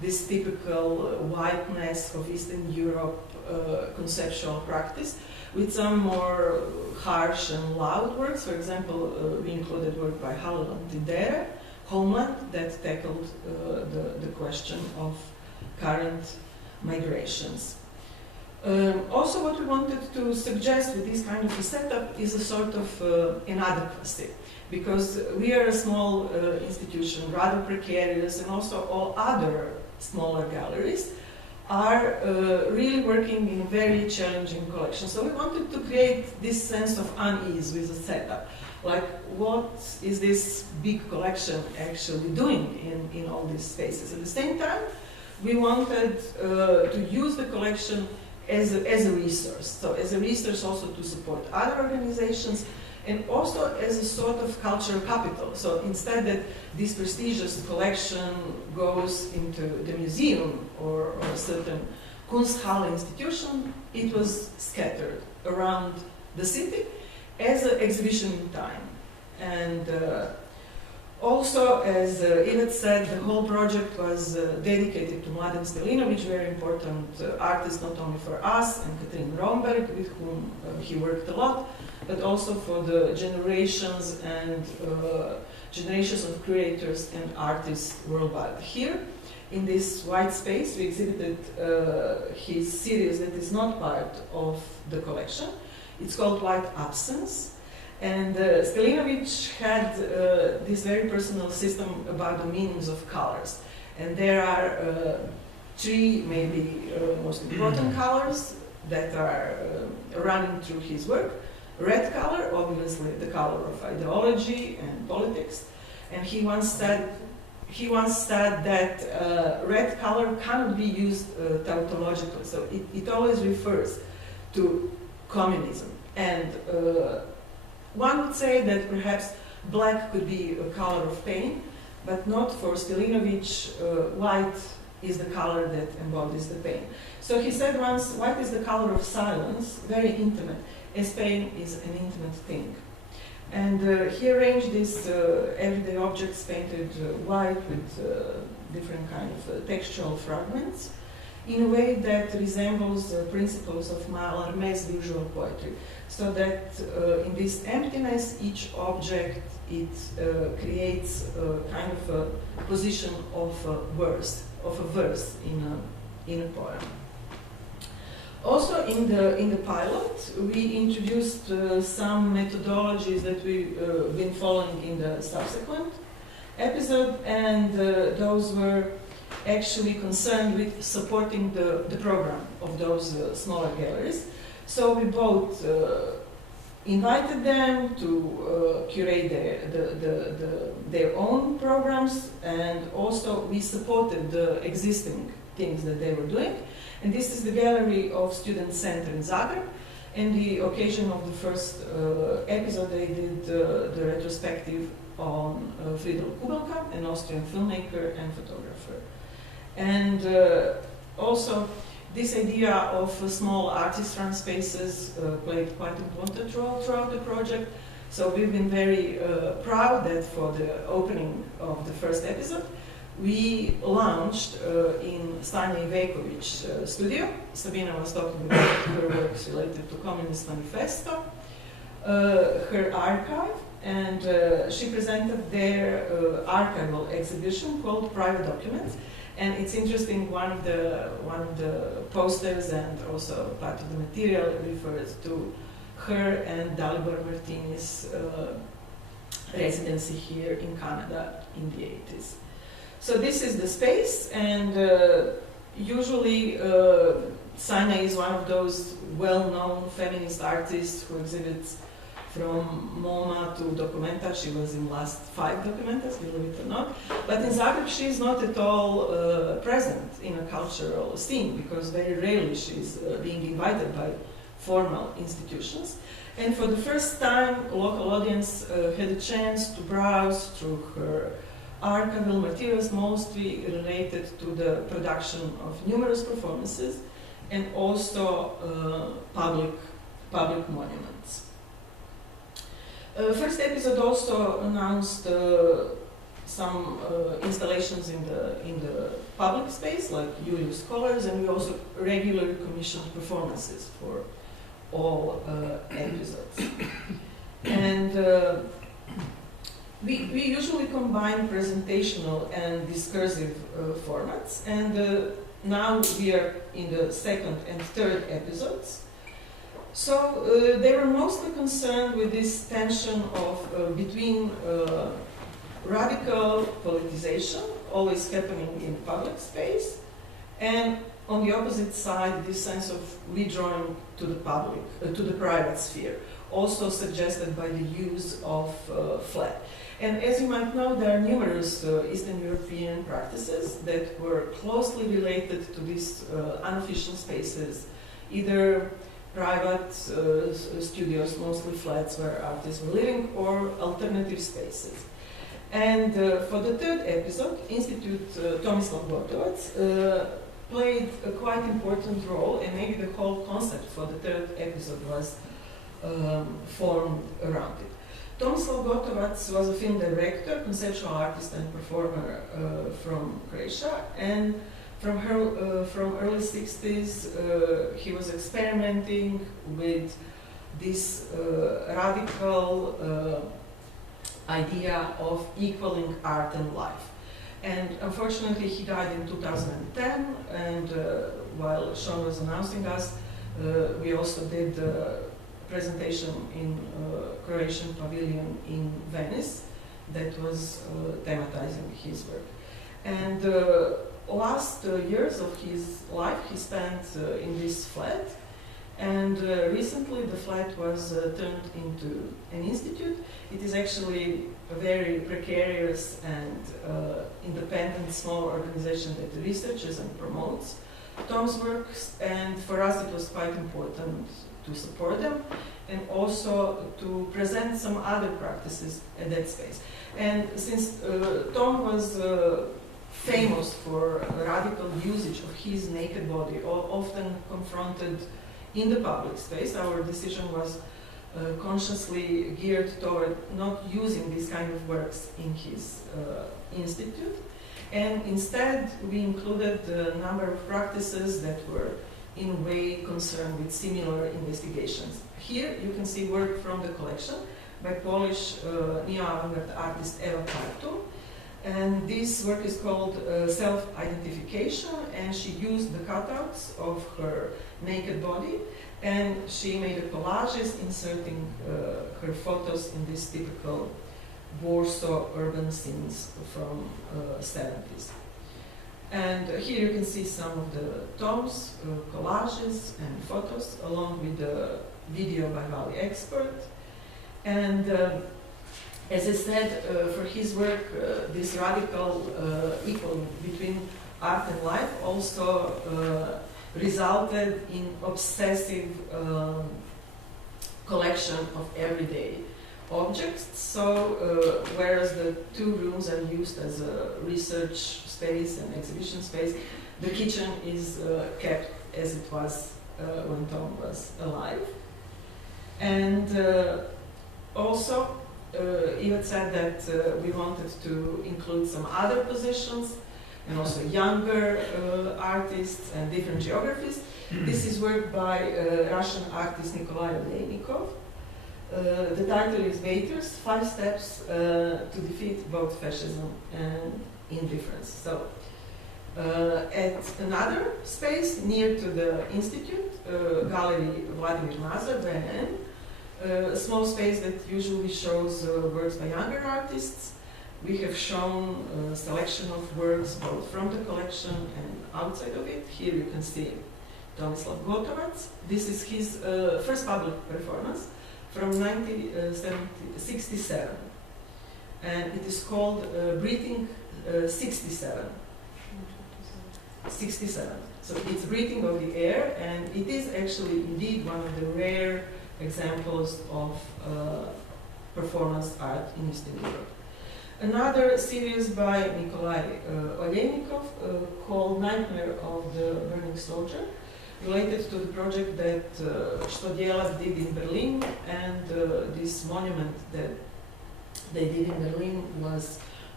this typical whiteness of Eastern Europe conceptual practice, with some more harsh and loud works. For example, we included work by Halil Antidere, Homeland, that tackled the question of current migrations. Also, what we wanted to suggest with this kind of a setup is a sort of inadequacy, because we are a small institution, rather precarious, and also all other smaller galleries are really working in very challenging collections. So we wanted to create this sense of unease with the setup. Like, what is this big collection actually doing in all these spaces? At the same time, we wanted to use the collection as a resource. So as a resource also to support other organizations, and also as a sort of cultural capital. So instead that this prestigious collection goes into the museum or a certain Kunsthalle institution, it was scattered around the city as an exhibition in time. And also, as Ivet said, the whole project was dedicated to Mladen Stilinović, very important artist not only for us and Katrin Romberg, with whom he worked a lot, but also for the generations and generations of curators and artists worldwide. Here, in this white space, we exhibited his series that is not part of the collection. It's called White Absence. And Stilinović had this very personal system about the meanings of colors. And there are three, maybe, most important colors that are running through his work. Red color, obviously the color of ideology and politics. And he once said that red color cannot be used tautologically. So it always refers to communism. And one would say that perhaps black could be a color of pain, but not for Stilinović. White is the color that embodies the pain. So he said once, white is the color of silence, very intimate, as pain is an intimate thing. And he arranged these everyday objects painted white with different kind of textual fragments in a way that resembles the principles of Mallarmé's visual poetry. So that in this emptiness, each object, it creates a kind of a position of a verse in a poem. Also, in the pilot, we introduced some methodologies that we've been following in the subsequent episode, and those were actually concerned with supporting the program of those smaller galleries. So we both invited them to curate their own programs, and also we supported the existing things that they were doing. And this is the Gallery of Student Center in Zagreb. And the occasion of the first episode, they did the retrospective on Friedel Kubelka, an Austrian filmmaker and photographer. And also, this idea of small artist-run spaces played quite an important role throughout the project. So we've been very proud that for the opening of the first episode, we launched in Stanja Iveković studio. Sabina was talking about her works related to Communist Manifesto, her archive, and she presented their archival exhibition called Private Documents. And it's interesting, one of the posters and also part of the material refers to her and Dalibor Martini's residency here in Canada in the 80s. So this is the space, and usually Sanja is one of those well-known feminist artists who exhibits from MoMA to Documenta. She was in last 5 Documentas, believe it or not. But in Zagreb, she is not at all present in a cultural scene, because very rarely she is being invited by formal institutions. And for the first time, a local audience had a chance to browse through her archival materials, mostly related to the production of numerous performances and also public monuments. First episode also announced some installations in the public space, like you use colors, and we also regularly commission performances for all episodes. And we usually combine presentational and discursive formats, and now we are in the second and third episodes. So they were mostly concerned with this tension of between radical politicization, always happening in public space, and on the opposite side, this sense of withdrawing to the public, to the private sphere, also suggested by the use of flat. And as you might know, there are numerous Eastern European practices that were closely related to these unofficial spaces, either private studios, mostly flats where artists were living, or alternative spaces. And for the third episode, Institute Tomislav Gotovac played a quite important role, and maybe the whole concept for the third episode was formed around it. Tomislav Gotovac was a film director, conceptual artist and performer from Croatia, and from early 60s he was experimenting with this radical idea of equaling art and life. And unfortunately he died in 2010, and while Sean was announcing us, we also did presentation in Croatian Pavilion in Venice that was thematizing his work. And last years of his life he spent in this flat, and recently the flat was turned into an institute. It is actually a very precarious and independent small organization that researches and promotes Tom's works, and for us it was quite important to support them and also to present some other practices at that space. And since Tom was famous for radical usage of his naked body, often confronted in the public space, our decision was consciously geared toward not using these kind of works in his institute. And instead, we included a number of practices that were in a way concerned with similar investigations. Here you can see work from the collection by Polish neo-avant-garde artist Eva Ćurlin. And this work is called Self-Identification, and she used the cutouts of her naked body, and she made a collages inserting her photos in these typical Warsaw urban scenes from 70s. And here you can see some of the Tom's collages and photos, along with the video by Valley Expert. And as I said, for his work, this radical equal between art and life also resulted in obsessive collection of everyday objects. So whereas the two rooms are used as a research space and exhibition space, the kitchen is kept as it was when Tom was alive. And also, Ivet said that we wanted to include some other positions and also younger artists and different geographies. This is work by Russian artist Nikolai Oleynikov. The title is Waiters, 5 Steps to Defeat both Fascism and Indifference. So, at another space near to the Institute, Galilee Vladimir Nazar, BNN, a small space that usually shows works by younger artists. We have shown a selection of works both from the collection and outside of it. Here you can see Tomislav Gotovac. This is his first public performance from 1967. And it is called Breathing 67. 67. So it's breathing of the air, and it is actually indeed one of the rare examples of performance art in Eastern Europe. Another series by Nikolai Oleynikov called Nightmare of the Burning Soldier, related to the project that Štodjelac did in Berlin, and this monument that they did in Berlin was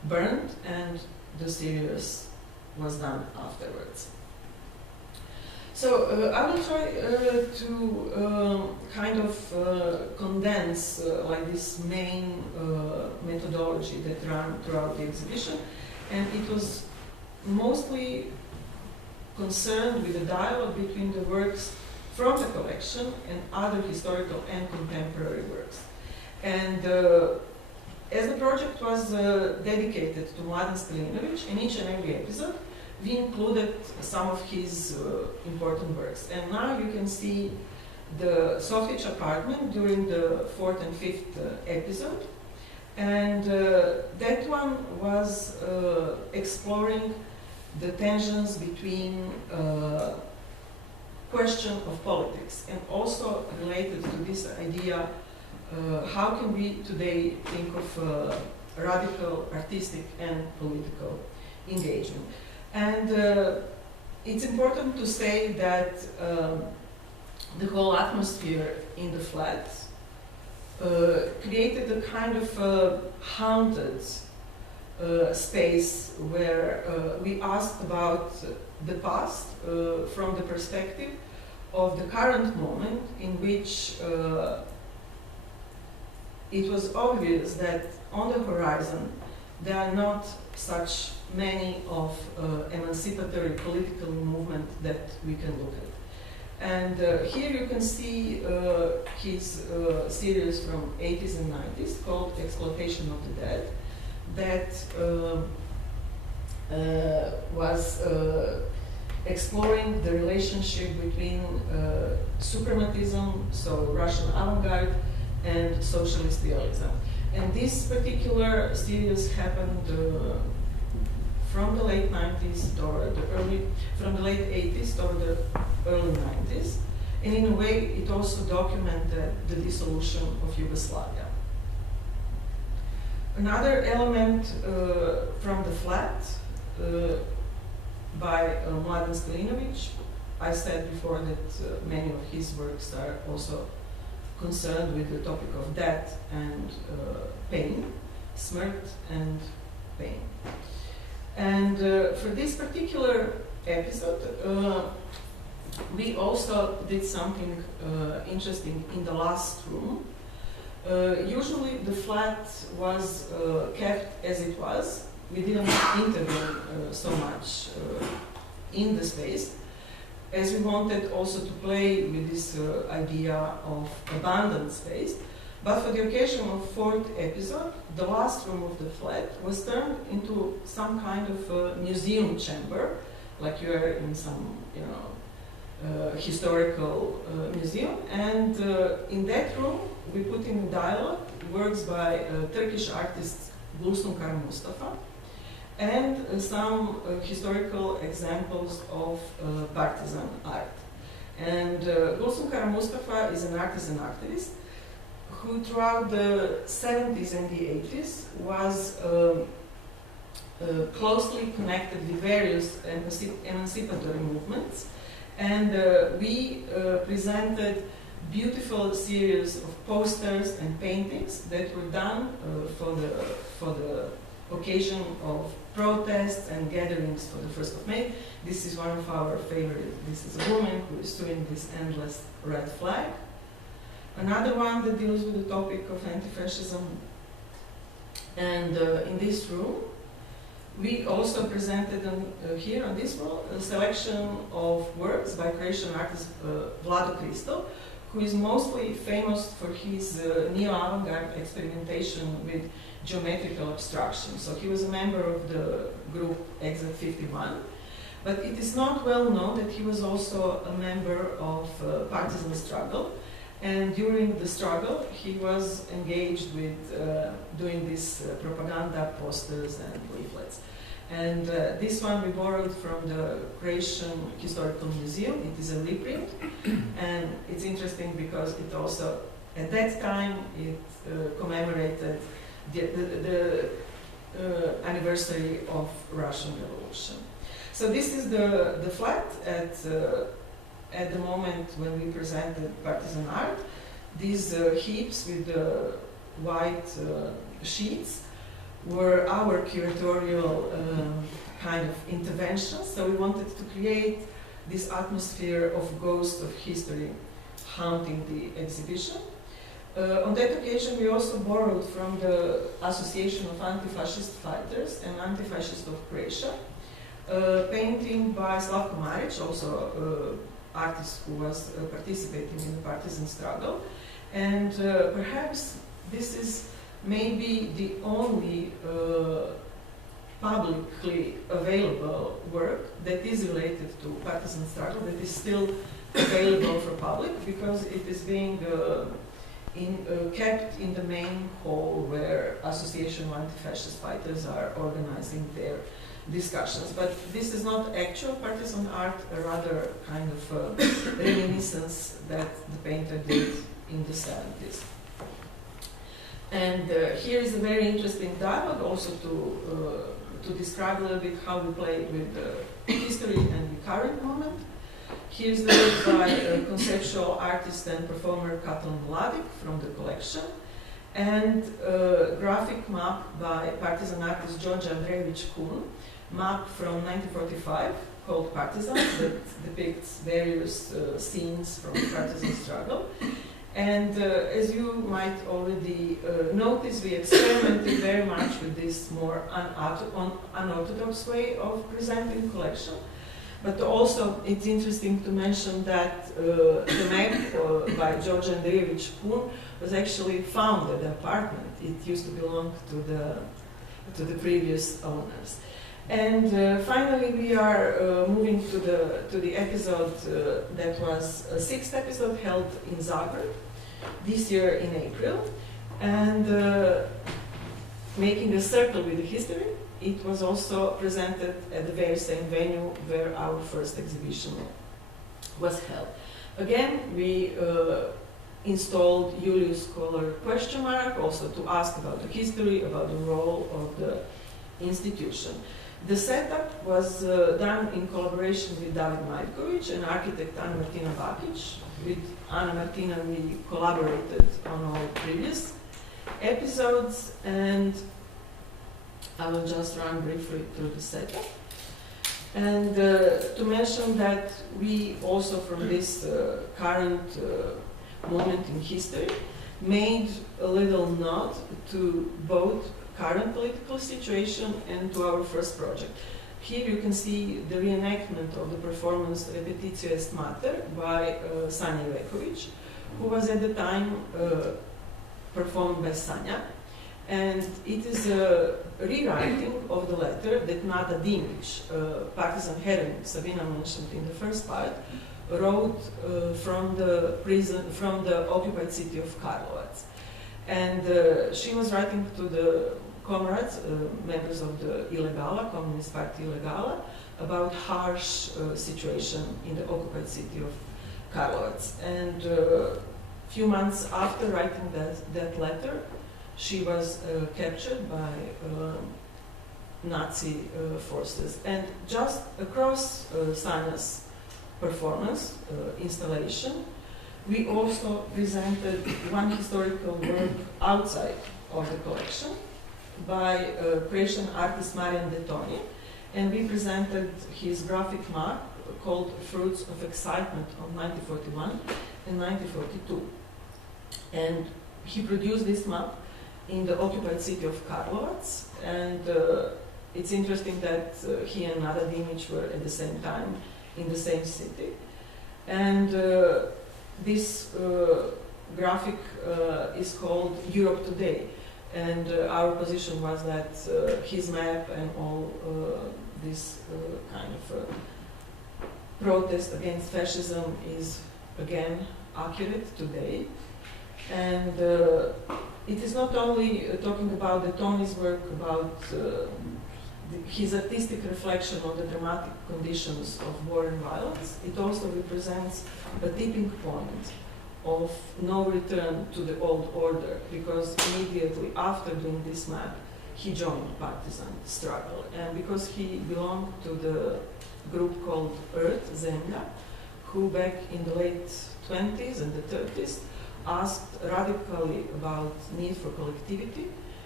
burned, and the series was done afterwards. So I will try to kind of condense like this main methodology that ran throughout the exhibition, and it was mostly concerned with the dialogue between the works from the collection and other historical and contemporary works. And as the project was dedicated to Mladen Stilinović, in each and every episode, we included some of his important works. And now you can see the Softić apartment during the 4th and 5th episode. And that one was exploring the tensions between question of politics, and also related to this idea, how can we today think of radical artistic and political engagement. And it's important to say that the whole atmosphere in the flat created a kind of haunted space where we asked about the past from the perspective of the current moment, in which it was obvious that on the horizon there are not such many of emancipatory political movement that we can look at. And here you can see his series from 80s and 90s called Exploitation of the Dead, that was exploring the relationship between suprematism, so Russian avant-garde, and socialist realism. And this particular series happened from the late 90s toward the from the late 80s toward the early 90s. And in a way, it also documented the dissolution of Yugoslavia. Another element from the flat by Mladen Stilinović, I said before that many of his works are also concerned with the topic of death and pain, smrt and pain. And for this particular episode, we also did something interesting in the last room. Usually the flat was kept as it was. We didn't intervene so much in the space, as we wanted also to play with this idea of abandoned space. But for the occasion of 4th episode, the last room of the flat was turned into some kind of museum chamber, like you are in some, historical museum. And in that room, we put in dialogue works by Turkish artist Gülsüm Kara Mustafa, and some historical examples of partisan art. And Gülsüm Kara Mustafa is an artist and activist who throughout the 70s and the 80s was closely connected with various emancipatory movements. And we presented beautiful series of posters and paintings that were done for the occasion of protests and gatherings for the 1st of May. This is one of our favorites. This is a woman who is doing this endless red flag. Another one that deals with the topic of anti-fascism. And in this room, we also presented here on this wall a selection of works by Croatian artist Vlado Kristel, who is mostly famous for his neo-avant-garde experimentation with geometrical abstraction. So he was a member of the group Exit 51, but it is not well known that he was also a member of partisan struggle. And during the struggle, he was engaged with doing this propaganda, posters, and leaflets. And this one we borrowed from the Croatian Historical Museum. It is a reprint, and it's interesting because it also, at that time, it commemorated the anniversary of Russian Revolution. So this is the flat at the moment when we presented partisan art. These heaps with the white sheets were our curatorial kind of interventions. So we wanted to create this atmosphere of ghost of history haunting the exhibition. On that occasion, we also borrowed from the Association of Antifascist Fighters and Antifascist of Croatia, painting by Slavko Marić, also artist who was participating in the partisan struggle. And perhaps this is maybe the only publicly available work that is related to partisan struggle that is still available for public, because it is being kept in the main hall where Association of Anti-Fascist Fighters are organizing their discussions. But this is not actual partisan art, rather kind of reminiscence that the painter did in the 70s. And here is a very interesting dialogue also to describe a little bit how we play with the history and the current moment. Here's the work by conceptual artist and performer Katalin Mladic from the collection, and a graphic map by partisan artist Đorđe Andrejević Kun, map from 1945 called Partisan, that depicts various scenes from the partisan struggle. And as you might already notice, we experimented very much with this more unorthodox way of presenting the collection. But also, it's interesting to mention that the map by Đorđe Andrejević Kun was actually found at the apartment. It used to belong to the previous owners. And finally, we are moving to the episode that was a 6th episode held in Zagreb this year in April, and making a circle with the history. It was also presented at the very same venue where our first exhibition was held. Again, we installed Julius Scholar question mark, also to ask about the history, about the role of the institution. The setup was done in collaboration with David Majković and architect Ana Martina Bakić. With Ana Martina, we collaborated on all previous episodes, and I will just run briefly through the setup. And to mention that we also, from this current moment in history, made a little nod to both current political situation and to our first project. Here you can see the reenactment of the performance Repetitio est Mater by Sanja Iveković, who was at the time performed by Sanja. And it is a rewriting of the letter that Nada Dimić, partisan heroine Sabina mentioned in the first part, wrote from the prison, from the occupied city of Karlovac. And she was writing to the comrades, members of the Ilegala, Communist Party Ilegala, about harsh situation in the occupied city of Karlovac. And a few months after writing that letter, she was captured by Nazi forces. And just across Sanja's performance, installation, we also presented one historical work outside of the collection by Croatian artist Marijan Detoni, and we presented his graphic map called Fruits of Excitement of 1941 and 1942. And he produced this map in the occupied city of Karlovac, and it's interesting that he and Nada Dimić were at the same time in the same city. And this graphic is called Europe Today, and our position was that his map and all this kind of protest against fascism is again accurate today. And it is not only talking about Detoni's work, about his artistic reflection on the dramatic conditions of war and violence. It also represents a tipping point of no return to the old order, because immediately after doing this map, he joined partisan struggle. And because he belonged to the group called Earth, Zemlja, who back in the late 20s and the 30s asked radically about need for collectivity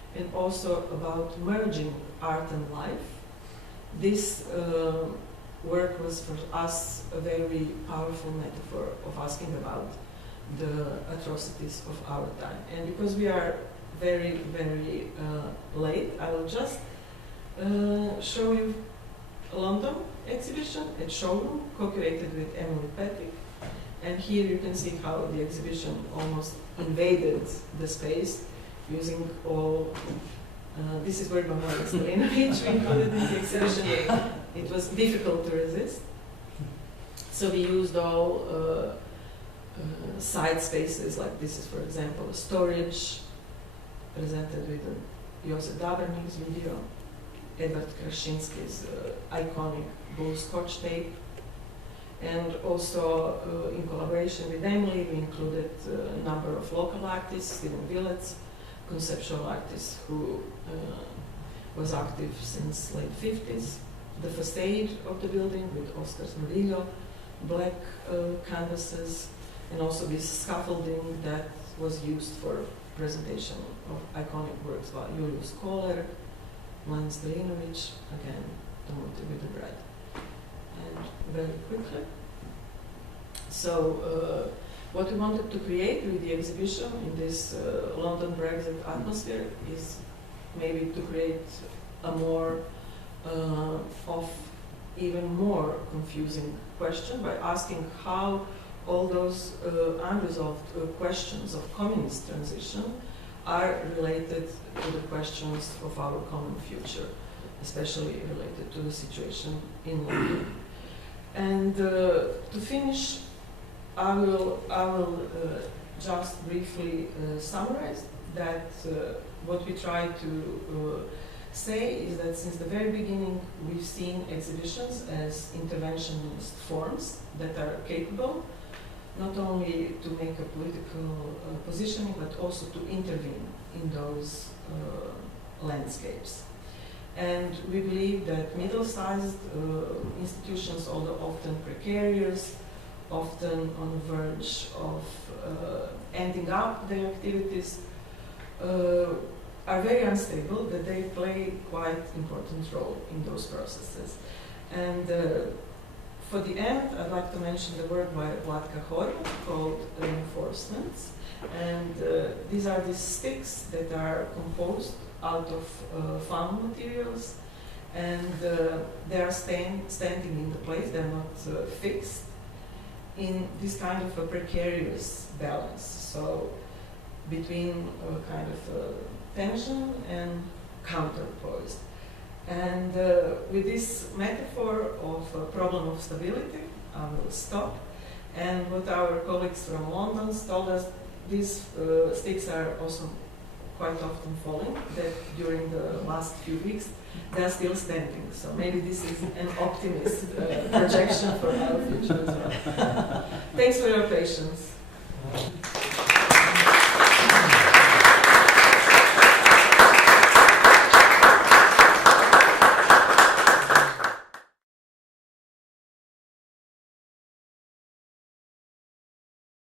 and also about merging art and life. This work was for us a very powerful metaphor of asking about the atrocities of our time. And because we are very, very late, I will just show you a London exhibition at Showroom, co-curated with Emily Patrick. And here you can see how the exhibition almost invaded the space using all. This is work by Venice Biennial, which we included in the exhibition. It was difficult to resist. So we used all side spaces, like this is, for example, a storage presented with a Josef Dabernik's video, Ivet Ćurlin's iconic blue scotch tape. And also, in collaboration with Emily, we included a number of local artists, Steven Willets, conceptual artist who was active since late 50s. The facade of the building with Oscar's Murillo, black canvases, and also this scaffolding that was used for presentation of iconic works by Julius Kohler, Mladen Stojinović, again, the Motive with the Bread. And very quickly. So, what we wanted to create with the exhibition in this London Brexit atmosphere is maybe to create a more of even more confusing question by asking how all those unresolved questions of communist transition are related to the questions of our common future, especially related to the situation in London. And to finish, I will just briefly summarize that what we try to say is that since the very beginning we've seen exhibitions as interventionist forms that are capable not only to make a political positioning but also to intervene in those landscapes. And we believe that middle-sized institutions, although often precarious, often on the verge of ending up their activities, are very unstable, that they play quite important role in those processes. And for the end, I'd like to mention the work by Vlatka Horvat called Reinforcements. And these are these sticks that are composed out of found materials, and they are standing in the place, they're not fixed, in this kind of a precarious balance. So between a kind of tension and counterpoise. And with this metaphor of a problem of stability, I will stop. And what our colleagues from London told us, these sticks are also quite often falling, that during the last few weeks they are still standing. So maybe this is an optimist projection for our future as well. Thanks for your patience.